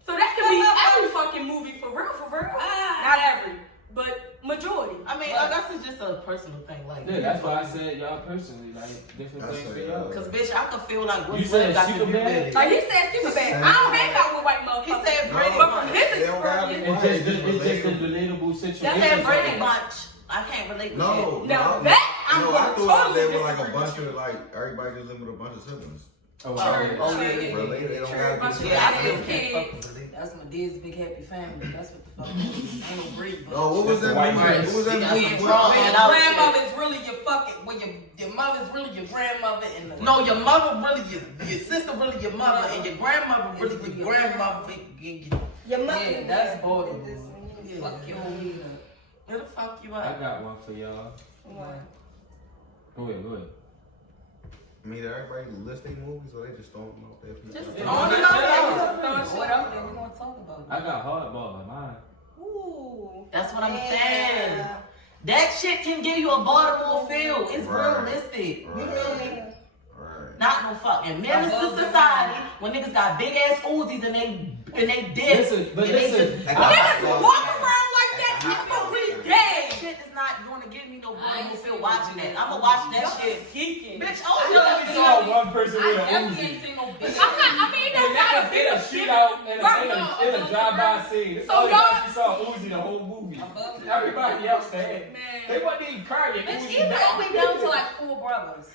So that could be every fucking movie for real. Not every, but majority. I mean, I guess it's just a personal thing. Like, Yeah, that's why I said y'all personally, like different I things for said, y'all. Cause bitch, I could feel like You what's said got to do Superman? with it. Like he said, super bad. I don't hang out with white motherfuckers. He said Brady But from Bunch. his They don't gotta be experience, It's just a relatable situation. He said Brady Bunch. I can't relate with No, now no, that I'm no, I gonna thought totally they were like a disagree bunch with of like everybody just living with a bunch of siblings. Oh, that. yeah. Oh, yeah. Related, they don't gotta bunch be. of Yeah, I ass still kids. can't fuck with it. That's my dad's big happy family. That's what the fuck. Ain't no breed, but. Oh, what was that White movie? man. What was that That's movie? some What- wrong. When And your I was grandmother's really your fucking, when your mother's really your grandmother and the. No, your mother really your sister really your mother and your grandmother really your grandmother. Your mother. Yeah, that's boring. Yeah. Fuck your whole leader. Where the fuck you I at? got one for y'all. Go ahead. I mean, everybody list their movies, or they just don't know their people. Just Yeah, throwing it that out shit there. What else that we gonna talk about? I got hardball in mine. Ooh. That's what I'm saying. That shit can give you a Baltimore feel. It's Right. realistic. You feel me? Right. Not no fucking minister society when niggas got big ass Uzis and they dead. Listen, but and they listen. just- niggas walk around like that every day. Shit is not going to give me no Baltimore feel watching that. I'ma watch that shit. Geeking. Bitch, I oh, never saw one person with a Definitely Uzi. ain't seen no bitch. I mean, And that's not a in a shootout in a drive-by scene. So So y'all- you saw Uzi the whole movie. Above it. Everybody else had. Man. They wasn't even crying. Bitch, Uzi even back. all the way down to like 4 brothers.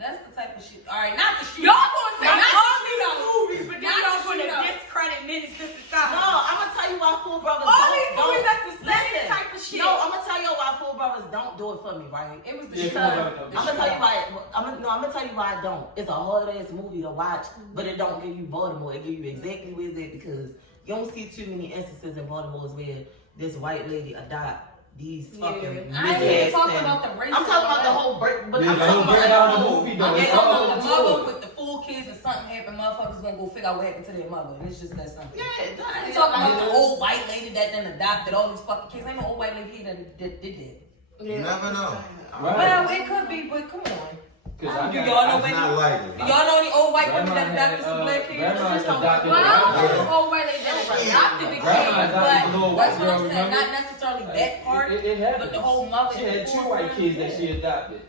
That's the type of shit. All right, not the shootout. Y'all gonna say Not all the these shootout. movies, but then Not y'all the gonna shootout. discredit minister No, society. I'm gonna tell you why Full Brothers All don't. these movies, that's the same Listen. type of shit. No, I'm gonna tell you why Full Brothers don't do it for me, right? It was the Yeah, shootout. Full Brothers. I'm gonna tell you why. I'm gonna tell you why I don't. It's a hard ass movie to watch, but it don't give you Baltimore. It give you exactly where it's at because you don't see too many instances in Baltimore where this white lady adopt these fucking. I ain't even talking and- about the race. I'm talking about the whole break, but Yeah, I'm the talking whole about breakdown the of the whole movie, though. I'm It's talking all about the on mother tour. with the 4 kids and something happened. Motherfuckers gonna go figure out what happened to their mother. And it's just that simple. Yeah, I ain't talking about the old white lady that then adopted all these fucking kids. Ain't no old white lady here that did that. You never know. Right. Well, it could be, but come on. 'Cause I Do got- y'all know It's not likely. Do y'all know any old white women Grandma that had, adopted some black kids? Grandma adopted Well, I don't know the the old white lady that adopted the kids, Grandma adopted the little but white that's what girl, I'm saying. remember? Not necessarily that part, It happened. but the whole mother. She and had the 2 four white sons, kids that yeah. she adopted.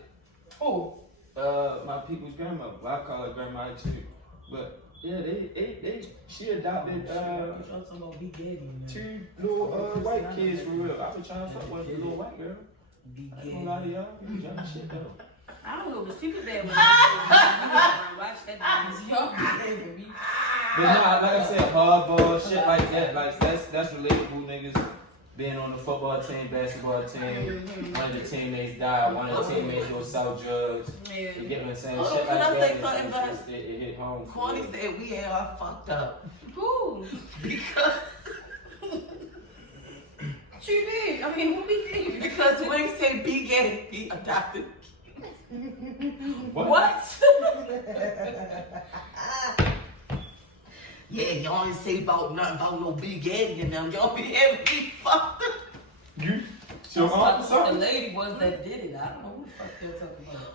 Who? My people's grandmother. I call her grandma too. But yeah, she adopted Y'all talking about Big Daddy and that. 2 little white kids for real. I been trying to fuck with the little white girl. Big I Daddy. ain't gonna lie to y'all. You young shit though. I don't know, but super bad when I watch that. Y'all crazy, me. But nah, like I said, hardball, shit like that. Like that's relatable, niggas. Being on the football team, basketball team, one of the teammates died, one of the teammates go sell drugs. You get what I'm saying? Oh, Shit can like I that. say something, It, guys? it hit home. for Corny real. said we had our fucked up Who? because She did. I mean, what we did? because when he said Big Daddy, he adopted. What? Yeah, y'all ain't say about nothing about no Big Daddy and them. Y'all be having me fucked up. You? So The lady was that did it. I don't know who the fuck they're talking about.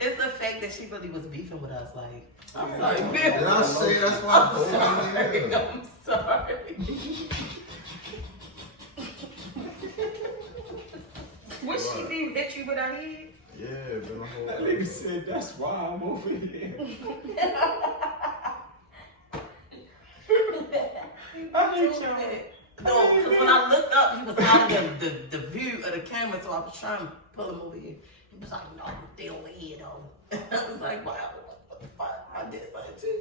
It's the fact think that she really was beefing with us. Like, I'm sorry. Did I say that's why I'm sorry. I'm sorry. What she did hit you with her head? Yeah, been a whole. That nigga said that's why I'm over here. I hate you. No, because when I looked up, he was out of the view of the camera, so I was trying to pull him over here. He was like, no, they over here though. I was like, wow, what the fuck? I did something too.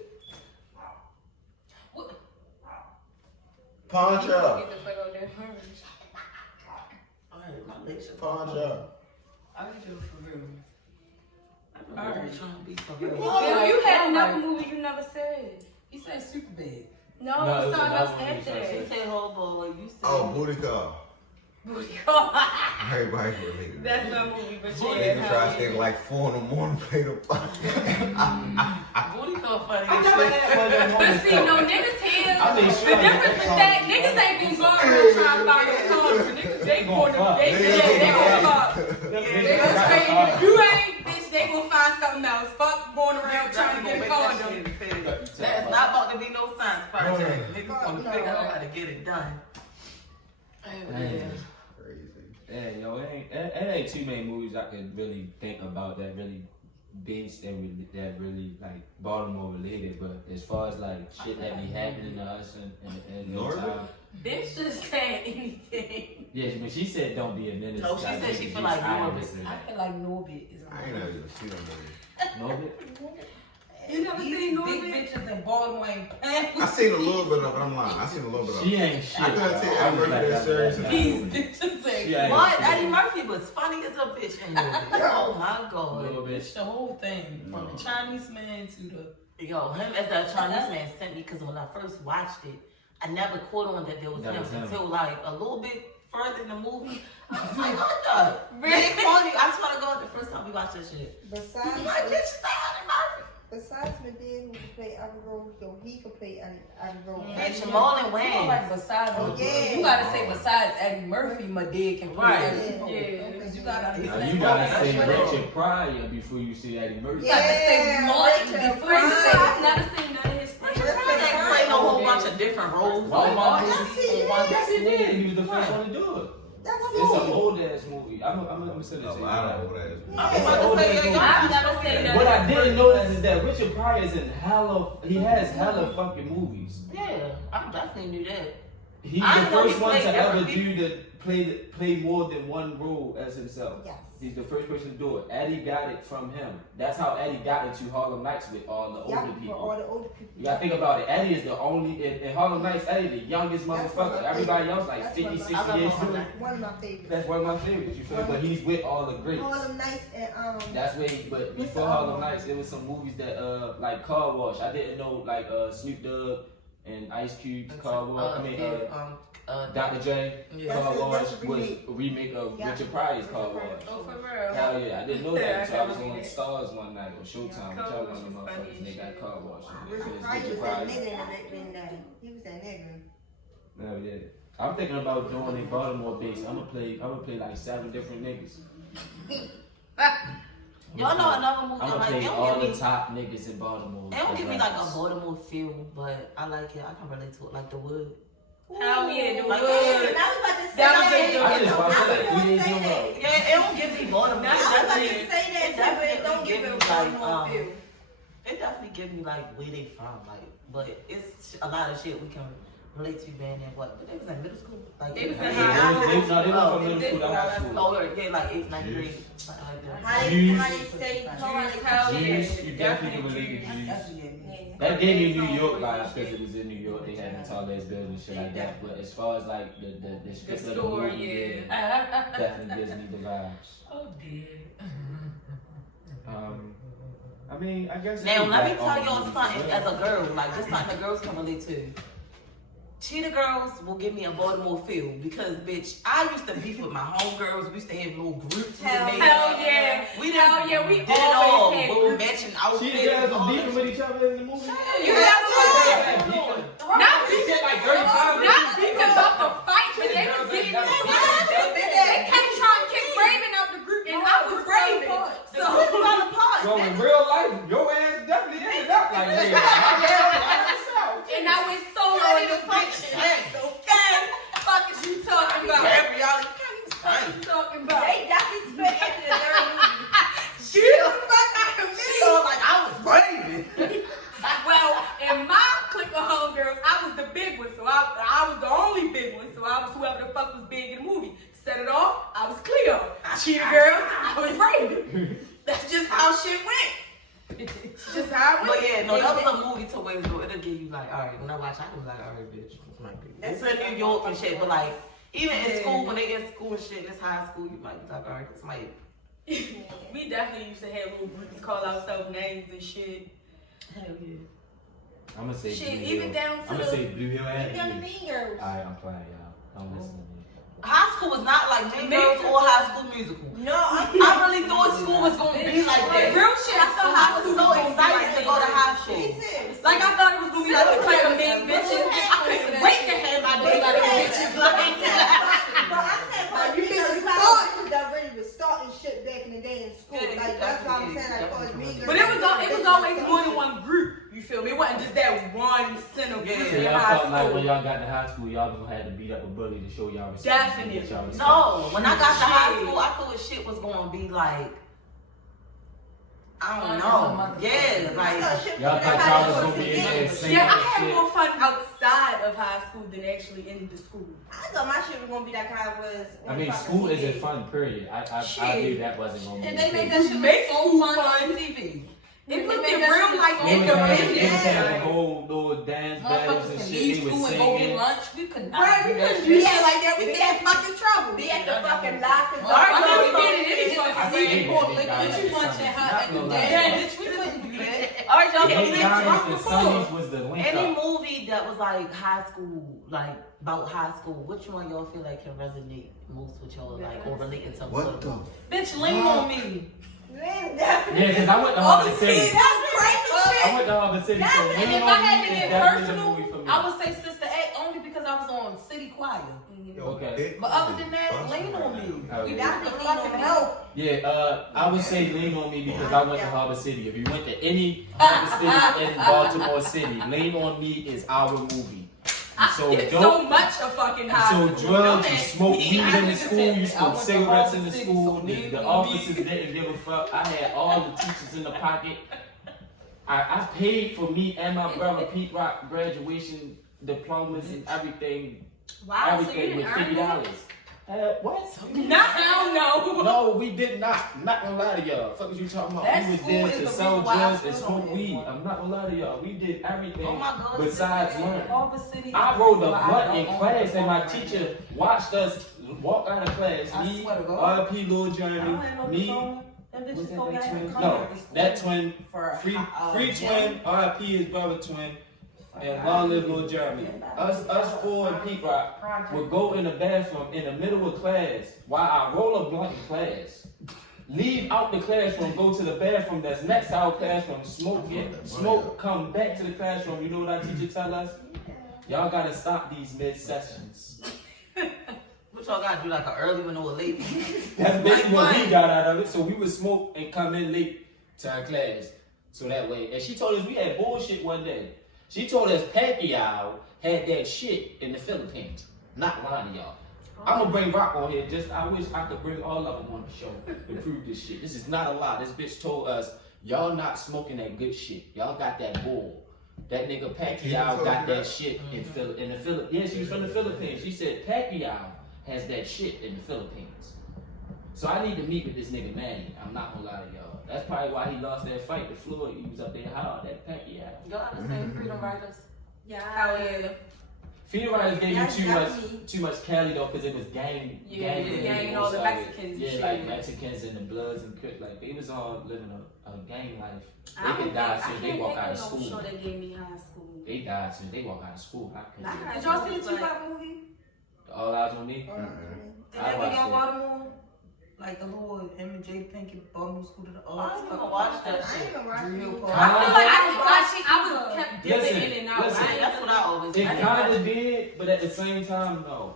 What? Punch up. Get the fuck out there. Alright, my legs are Punch up. I can do it for real. I'm really trying to be for real. You had another movie you never said. He said super big. No, No, it it was was something else another one after you that. You said hobo, you said. Oh, booty call. Booty call. Everybody related. That's my movie, but Nigga yeah. try to stay like 4 in the morning, play the podcast. Booty call funny. I never had one of them But moments, see, though. no niggas here. I mean, The sure, difference is I that niggas ain't been going around trying to buy no cars. Niggas, they going to, they gonna fuck. They gonna say, if you ain't, bitch, they gonna find something else. Fuck going around trying to get a condom. That's not about to be no science project. Niggas gonna figure out how to get it done. Crazy. Yeah, yo, it ain't too many movies I could really think about that really based and that really like Baltimore related. But as far as like shit that be happening to us and no time. Bitch just saying anything. Yeah, but she said don't be a menace. No, she said she feel like Norbit. I feel like Norbit is I ain't never even seen them movies. Norbit? You never These seen big Norbit? bitches in Baltimore ain't playing. I seen a little bit of it. I'm lying. I seen a little bit of She it. ain't shit. I couldn't take Eddie Murphy that serious. These bitches ain't. She ain't What? shit. Eddie Murphy was funny as a bitch in Norbit. Oh my A god. little Bitch, bitch. the whole thing from the Chinese man to the. Yo, him as that Chinese man sent me because when I first watched it, I never caught on that there was That him was him. until like a little bit further in the movie. I was like, what the? Really funny. I swear to God, the first time we watched that shit. Besides, I'm like, bitch, is that Eddie Murphy? besides Medea who can play every role, so he can play every role. Bitch, Marlon You know, Wayans. like besides, Oh, yeah. you gotta say besides Eddie Murphy, Medea can play Right. every role. Yeah. Because you gotta. Now you gotta say That's Richard Pryor before you say Eddie Murphy. You gotta say Martin Richard before you say. I've never seen none of his stuff. Richard Pryor ain't playing a whole bunch of different roles. Why All why movies. Yes, he did. He was the first one to do it. That's It's an cool. old ass movie. I'm gonna say A this. lot of old ass movies. I was about to say, yo, I've never seen none What of I his didn't stuff. notice is that Richard Pryor is in he has hella fucking movies. Yeah, I definitely knew that. He's I the know he first one to played ever every- play more than one role as himself. Yes. He's the first person to do it. Eddie got it from him. That's how Eddie got into Harlem Nights with all the older Yeah, for people. all the older people. You gotta think about it. Eddie is the only in Harlem Nights. Eddie, the youngest That's motherfucker. my Everybody favorite. else like That's 50, my 60 favorite. years I love too. Harlem One of my favorites. That's one of my favorites. You feel me? But he's with all the greats. Harlem Nights and That's way, but What's before the other Harlem one? Nights, there was some movies that like Car Wash. I didn't know like Snoop Dogg and Ice Cube's Car Wash. Dr. J. Yeah. Car That's a Wash was remake. a remake of Yeah. Richard Pryor's Car Richard Wash. Oh, for real? Hell yeah, I didn't know that Yeah, until I was I on never knew Stars one night or Showtime. Car Whichever Wash one of them was funny motherfuckers, as they got shit. Car Wash. Richard Pryor was that nigga in that. He was that nigga. Hell yeah. I'm thinking about doing a Baltimore base. I'm gonna play like 7 different niggas. Y'all know another movie I'm gonna like play they all don't the give me. top niggas in Baltimore. They don't as give me like a rappers. Baltimore feel, but I like it. I can relate to it, like The Wood. Hell yeah, the Like, wood. And I was about to say That was that. it. I just watched I that was 3 gonna days say in a that. row. Yeah, it don't give me Baltimore. I was about to Definitely- say that too, but it don't give me it like Baltimore feel. it definitely give me like where they from, like. But it's a lot of shit we can relate to, man. And what? But they was in middle school, like They was in They high were from middle school to high school. Oh, yeah, like 8th, 9th grade, something like that. How they Juice. stay Hell yeah. Juice, you definitely can relate to Juice. That's what you That gave me New York vibes because it was in New York. They had the tall ass building and shit like that. But as far as like the script of the story, movie, yeah. definitely gives me the vibes. Oh dear. I mean, I guess. Now, let me like tell all y'all movies something as as well. a girl, like this something the girls can relate to. Cheetah Girls will give me a Baltimore feel because, bitch, I used to beef with my homegirls. We used to have little groups. Hell yeah. We Hell yeah, we did it all. always had We were groups. matching outfits. She guys all was that beefing with each other in the movie. You have not She like 30 times. not because of the fight, but they was getting they kept trying to kick Raven out the group, and I was Raven. So So in real And I went solo in the bitch. Okay? Fuck is you talking about? What you talking about? They definitely spent it in the third movie. She was fuck out of me. So like I was brave. Well, in my clique of homegirls, I was the big one, so I was the only big one, so I was whoever the fuck was big in the movie. Set it off, I was Cleo. Cheetah girl, I was Raven. That's just how shit went. It's just how it went. But yeah, no, that was a movie to wait for. It'll give you like, all right, when I watch, I was like, all right, bitch. It's in New York and shit, but like, even in school, when they in school and shit, it's high school, you might be like, all right, this might. We definitely used to have little groups call ourselves names and shit. Hell yeah. I'm gonna say Shit, Blue even Hill. down to I'm gonna say Blue Hill They got the and Mean Girls. Alright, I'm playing y'all. Don't listen to me. High school was not like Mean Girls or High School Musical. No, I really thought school was gonna be like that. Real shit, I thought I was so excited to go to high school. Like I thought it was gonna be like the play of big bitches. I couldn't wait to have my day like the bitches. But you know, thought that really was starting shit back in the day in school. Like that's what I'm saying. Like, for Mean Girls. But it was always more than one group. You feel me? It wasn't just that one center group So in y'all high felt like school. when y'all got to high school, y'all was gonna have to beat up a bully to show y'all respect. Definitely. Get y'all respect. No, when I got to high school, I thought shit was gonna be like, I don't know. Yeah, like. Y'all thought y'all was gonna be in there singing Yeah, I and had shit. more fun outside of high school than actually in the school. I thought my shit was gonna be like how it was. I mean, school isn't fun, period. I knew that wasn't gonna be. And they the made case. that shit look so fun on TV. It looked made real that shit like so They was having independent. the whole little dance battles Motherfuckers and can shit. leave They was school and go get singing. lunch. We could not Right, do we that couldn't shit. do shit like that. We be in fucking trouble. Be at the fucking lockers. I know we did it. It was I fun. think They it bought was liquor big and you guys lunch and and hot Sundays. at the Not day. gonna lie. Bitch, we couldn't do that. All right, y'all Big can guys and Sundays was the link Any up. movie that was like high school, like about high school, which one y'all feel like can resonate most with y'all, like, or relate to What the? Bitch, lean on me. Yeah, because I went to Harvard City. I went to Harvard City, so And Lean if I on had Me to is get definitely the personal, movie for me. I would say Sister Act only because I was on city choir. Okay. But other than that, lean on me. Okay. You got to fucking help. Yeah, I would say Lean on Me because I went to Harvard City. If you went to any Harvard City in Baltimore City, Lean on Me is our movie. So It's don't. so much of fucking high So school. drugs, Don't you ask smoke me. weed in the just school, said you that. I smoke went to cigarettes in Harvard the City, school, so the leave me officers be. didn't give a fuck. I had all the teachers in the pocket. I paid for me and my brother Pete Rock graduation diplomas and everything. Wow, so you Everything with didn't earn $50. it? What? No, hell no. No, we did not. Not gonna lie to y'all. Fuck is you talking about? That We was school there is to the sell reason why I drugs and stood smoke on weed. that. I'm not gonna lie to y'all. We did everything Oh my God, besides sister. learn. Harvard City. I rolled a Well, I blunt don't in own class the and my phone right teacher watched us walk out of class. I Me, swear to God. RP Lil now. I Jeremy, don't have no me, diploma. Them bitches was that go that back twin? and come No, to school that twin, for free twin, RP his brother twin, and long live Lil Jeremy. Us four and Pete Rock would go in the bathroom in the middle of class while I roll a blunt in class. Leave out the classroom, go to the bathroom that's next to our classroom, smoke it, smoke, come back to the classroom. You know what our teacher tell us? Y'all gotta stop these mid-sessions. What y'all gotta do, like an early one or a late one? That's basically what we got out of it. So we would smoke and come in late to our class. So that way. And she told us we had bullshit one day. She told us Pacquiao had that shit in the Philippines. Not lying to y'all. I'm gonna bring Rock on here. I wish I could bring all of them on the show to prove this shit. This is not a lie. This bitch told us, y'all not smoking that good shit. Y'all got that bull. That nigga Pacquiao got that shit in the Philippines. Yeah, she was from the Philippines. She said Pacquiao has that shit in the Philippines. So I need to meet with this nigga Manny. I'm not gonna lie to y'all. That's probably why he lost that fight to Floyd. He was up there hard, that Pacquiao. Y'all understand Freedom Riders? Hell yeah. Freedom Riders gave That's you definitely- too much Cali though, because it was gang. Yeah, it was gang and all the so, Mexicans and Yeah, shit. like Mexicans and the Bloods and Crips. Like they was all living a gang life. I They don't could think, die I soon. can't They walk think out of of no school. show that gave me high school. They died soon. They walk out of school. I couldn't. Nah. Did y'all see the Tupac movie? All eyes on me. Did I that watched be on it. Baltimore? Like the little M&J Pinkett Baltimore School to the I don't even watch that I shit. ain't gonna watch Drew Hill it. Park. I feel like I was kept dipping Listen, in and out. listen. I ain't That's what I always It do. kind of did, but at the same time, no.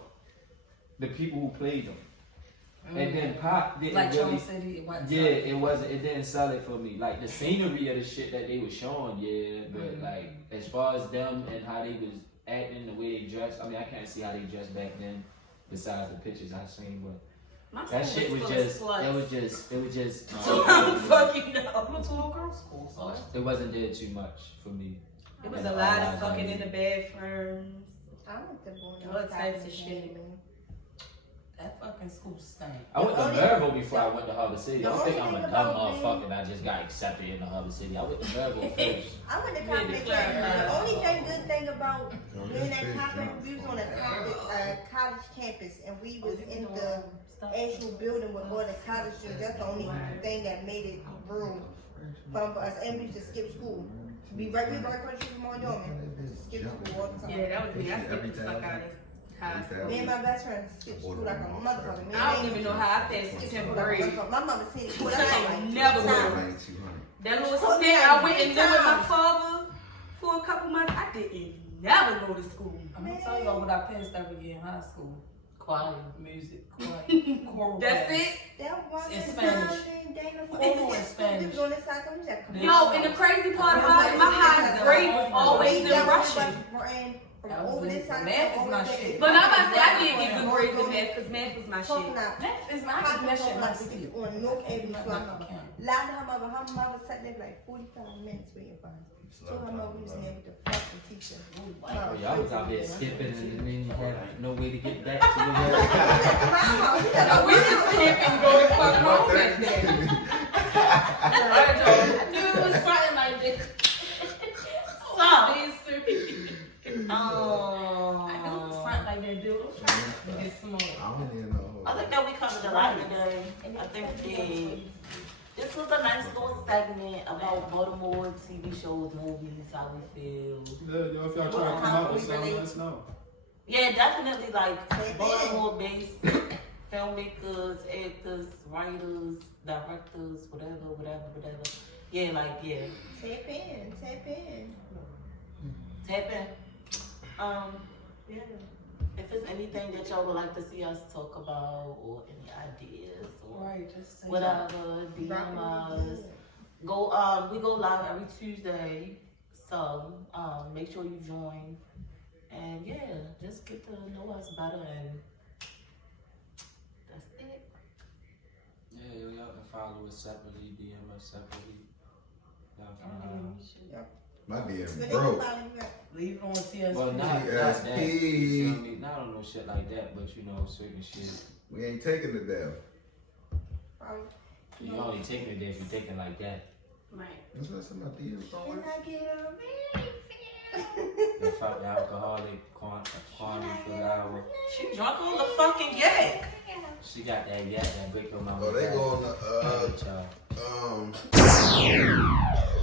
The people who played them. And then pop didn't Like really. Charm City, it wasn't. Yeah, it wasn't. It didn't sell it for me. Like the scenery of the shit that they was showing, yeah. But like as far as them and how they was acting, the way they dressed, I mean, I can't see how they dressed back then. Besides the pictures I seen, but that shit was just. It was just. I'm fucking I went to a little girls' school, so It wasn't there too much for me. It was a lot of fucking in the bathrooms. I went to Boone. All types of shit. that fucking school stank. I went to Maryville before I went to Harbor City. I don't think I'm a thing dumb about motherfucker and I just got accepted into Harbor City. I went to Maryville first. I went to Coppin. The only good thing about being at Coppin, we was on a college campus and we was in the actual building with all the college students. That's the only thing that made it room fun for us. And we used to skip school. We right across the street from Montgomery. Skip school all the time. Yeah, that was me. I skipped the fuck out of high school. Me and my best friend skipped school like a motherfucker. I don't even know how I passed 10th grade. My mama seen school. I ain't never went. That little stint I went and lived with my father for a couple months, I didn't never go to school. I'm gonna tell you what I passed every year in high school. Choir, music, choir, choral That's class. it? That was In Spanish. All in Spanish. No, and the crazy part about it, my highest grade was always in Russian. Math is my shit. But I'm about to say, I did get good grades in math because math was my shit. Math is my shit. That shit my shit. On North Avenue, Not so my her account. mother sat there for like 45 minutes waiting for us. So her mother was in there with the fucking teacher. Oh, y'all was out there skipping and then you had no way to get back to the We just skip and go to fuck home that day. I knew it was something like this. So, I know it's front like that, dude. It's small. I don't even know. I think that we covered a lot today. I think we did. This was a nice little segment about Baltimore TV shows, movies, how we feel. Yeah, yo, if y'all try to come up with something, let us know. Yeah, definitely like Baltimore-based filmmakers, actors, writers, directors, whatever. Yeah, like, yeah. Tap in. Tap in. Yeah. If there's anything that y'all would like to see us talk about or any ideas or Right, just say whatever, DM us. We go live every Tuesday, so make sure you join. And yeah, just get to know us better and that's it. Yeah, y'all can follow us separately, DM us separately. Y'all can, My DM broke. leave it on TSP. well, not TSP. that. You feel me? Not on no shit like that, but you know, certain shit. We ain't taking it down. You only taking it if you taking like that. Right. That's not some of my DMs don't work. The fuck alcoholic, quantity for the hour. She drunk on the fucking yak. She got that break your mama. Oh, they back. go on the, Alright, y'all.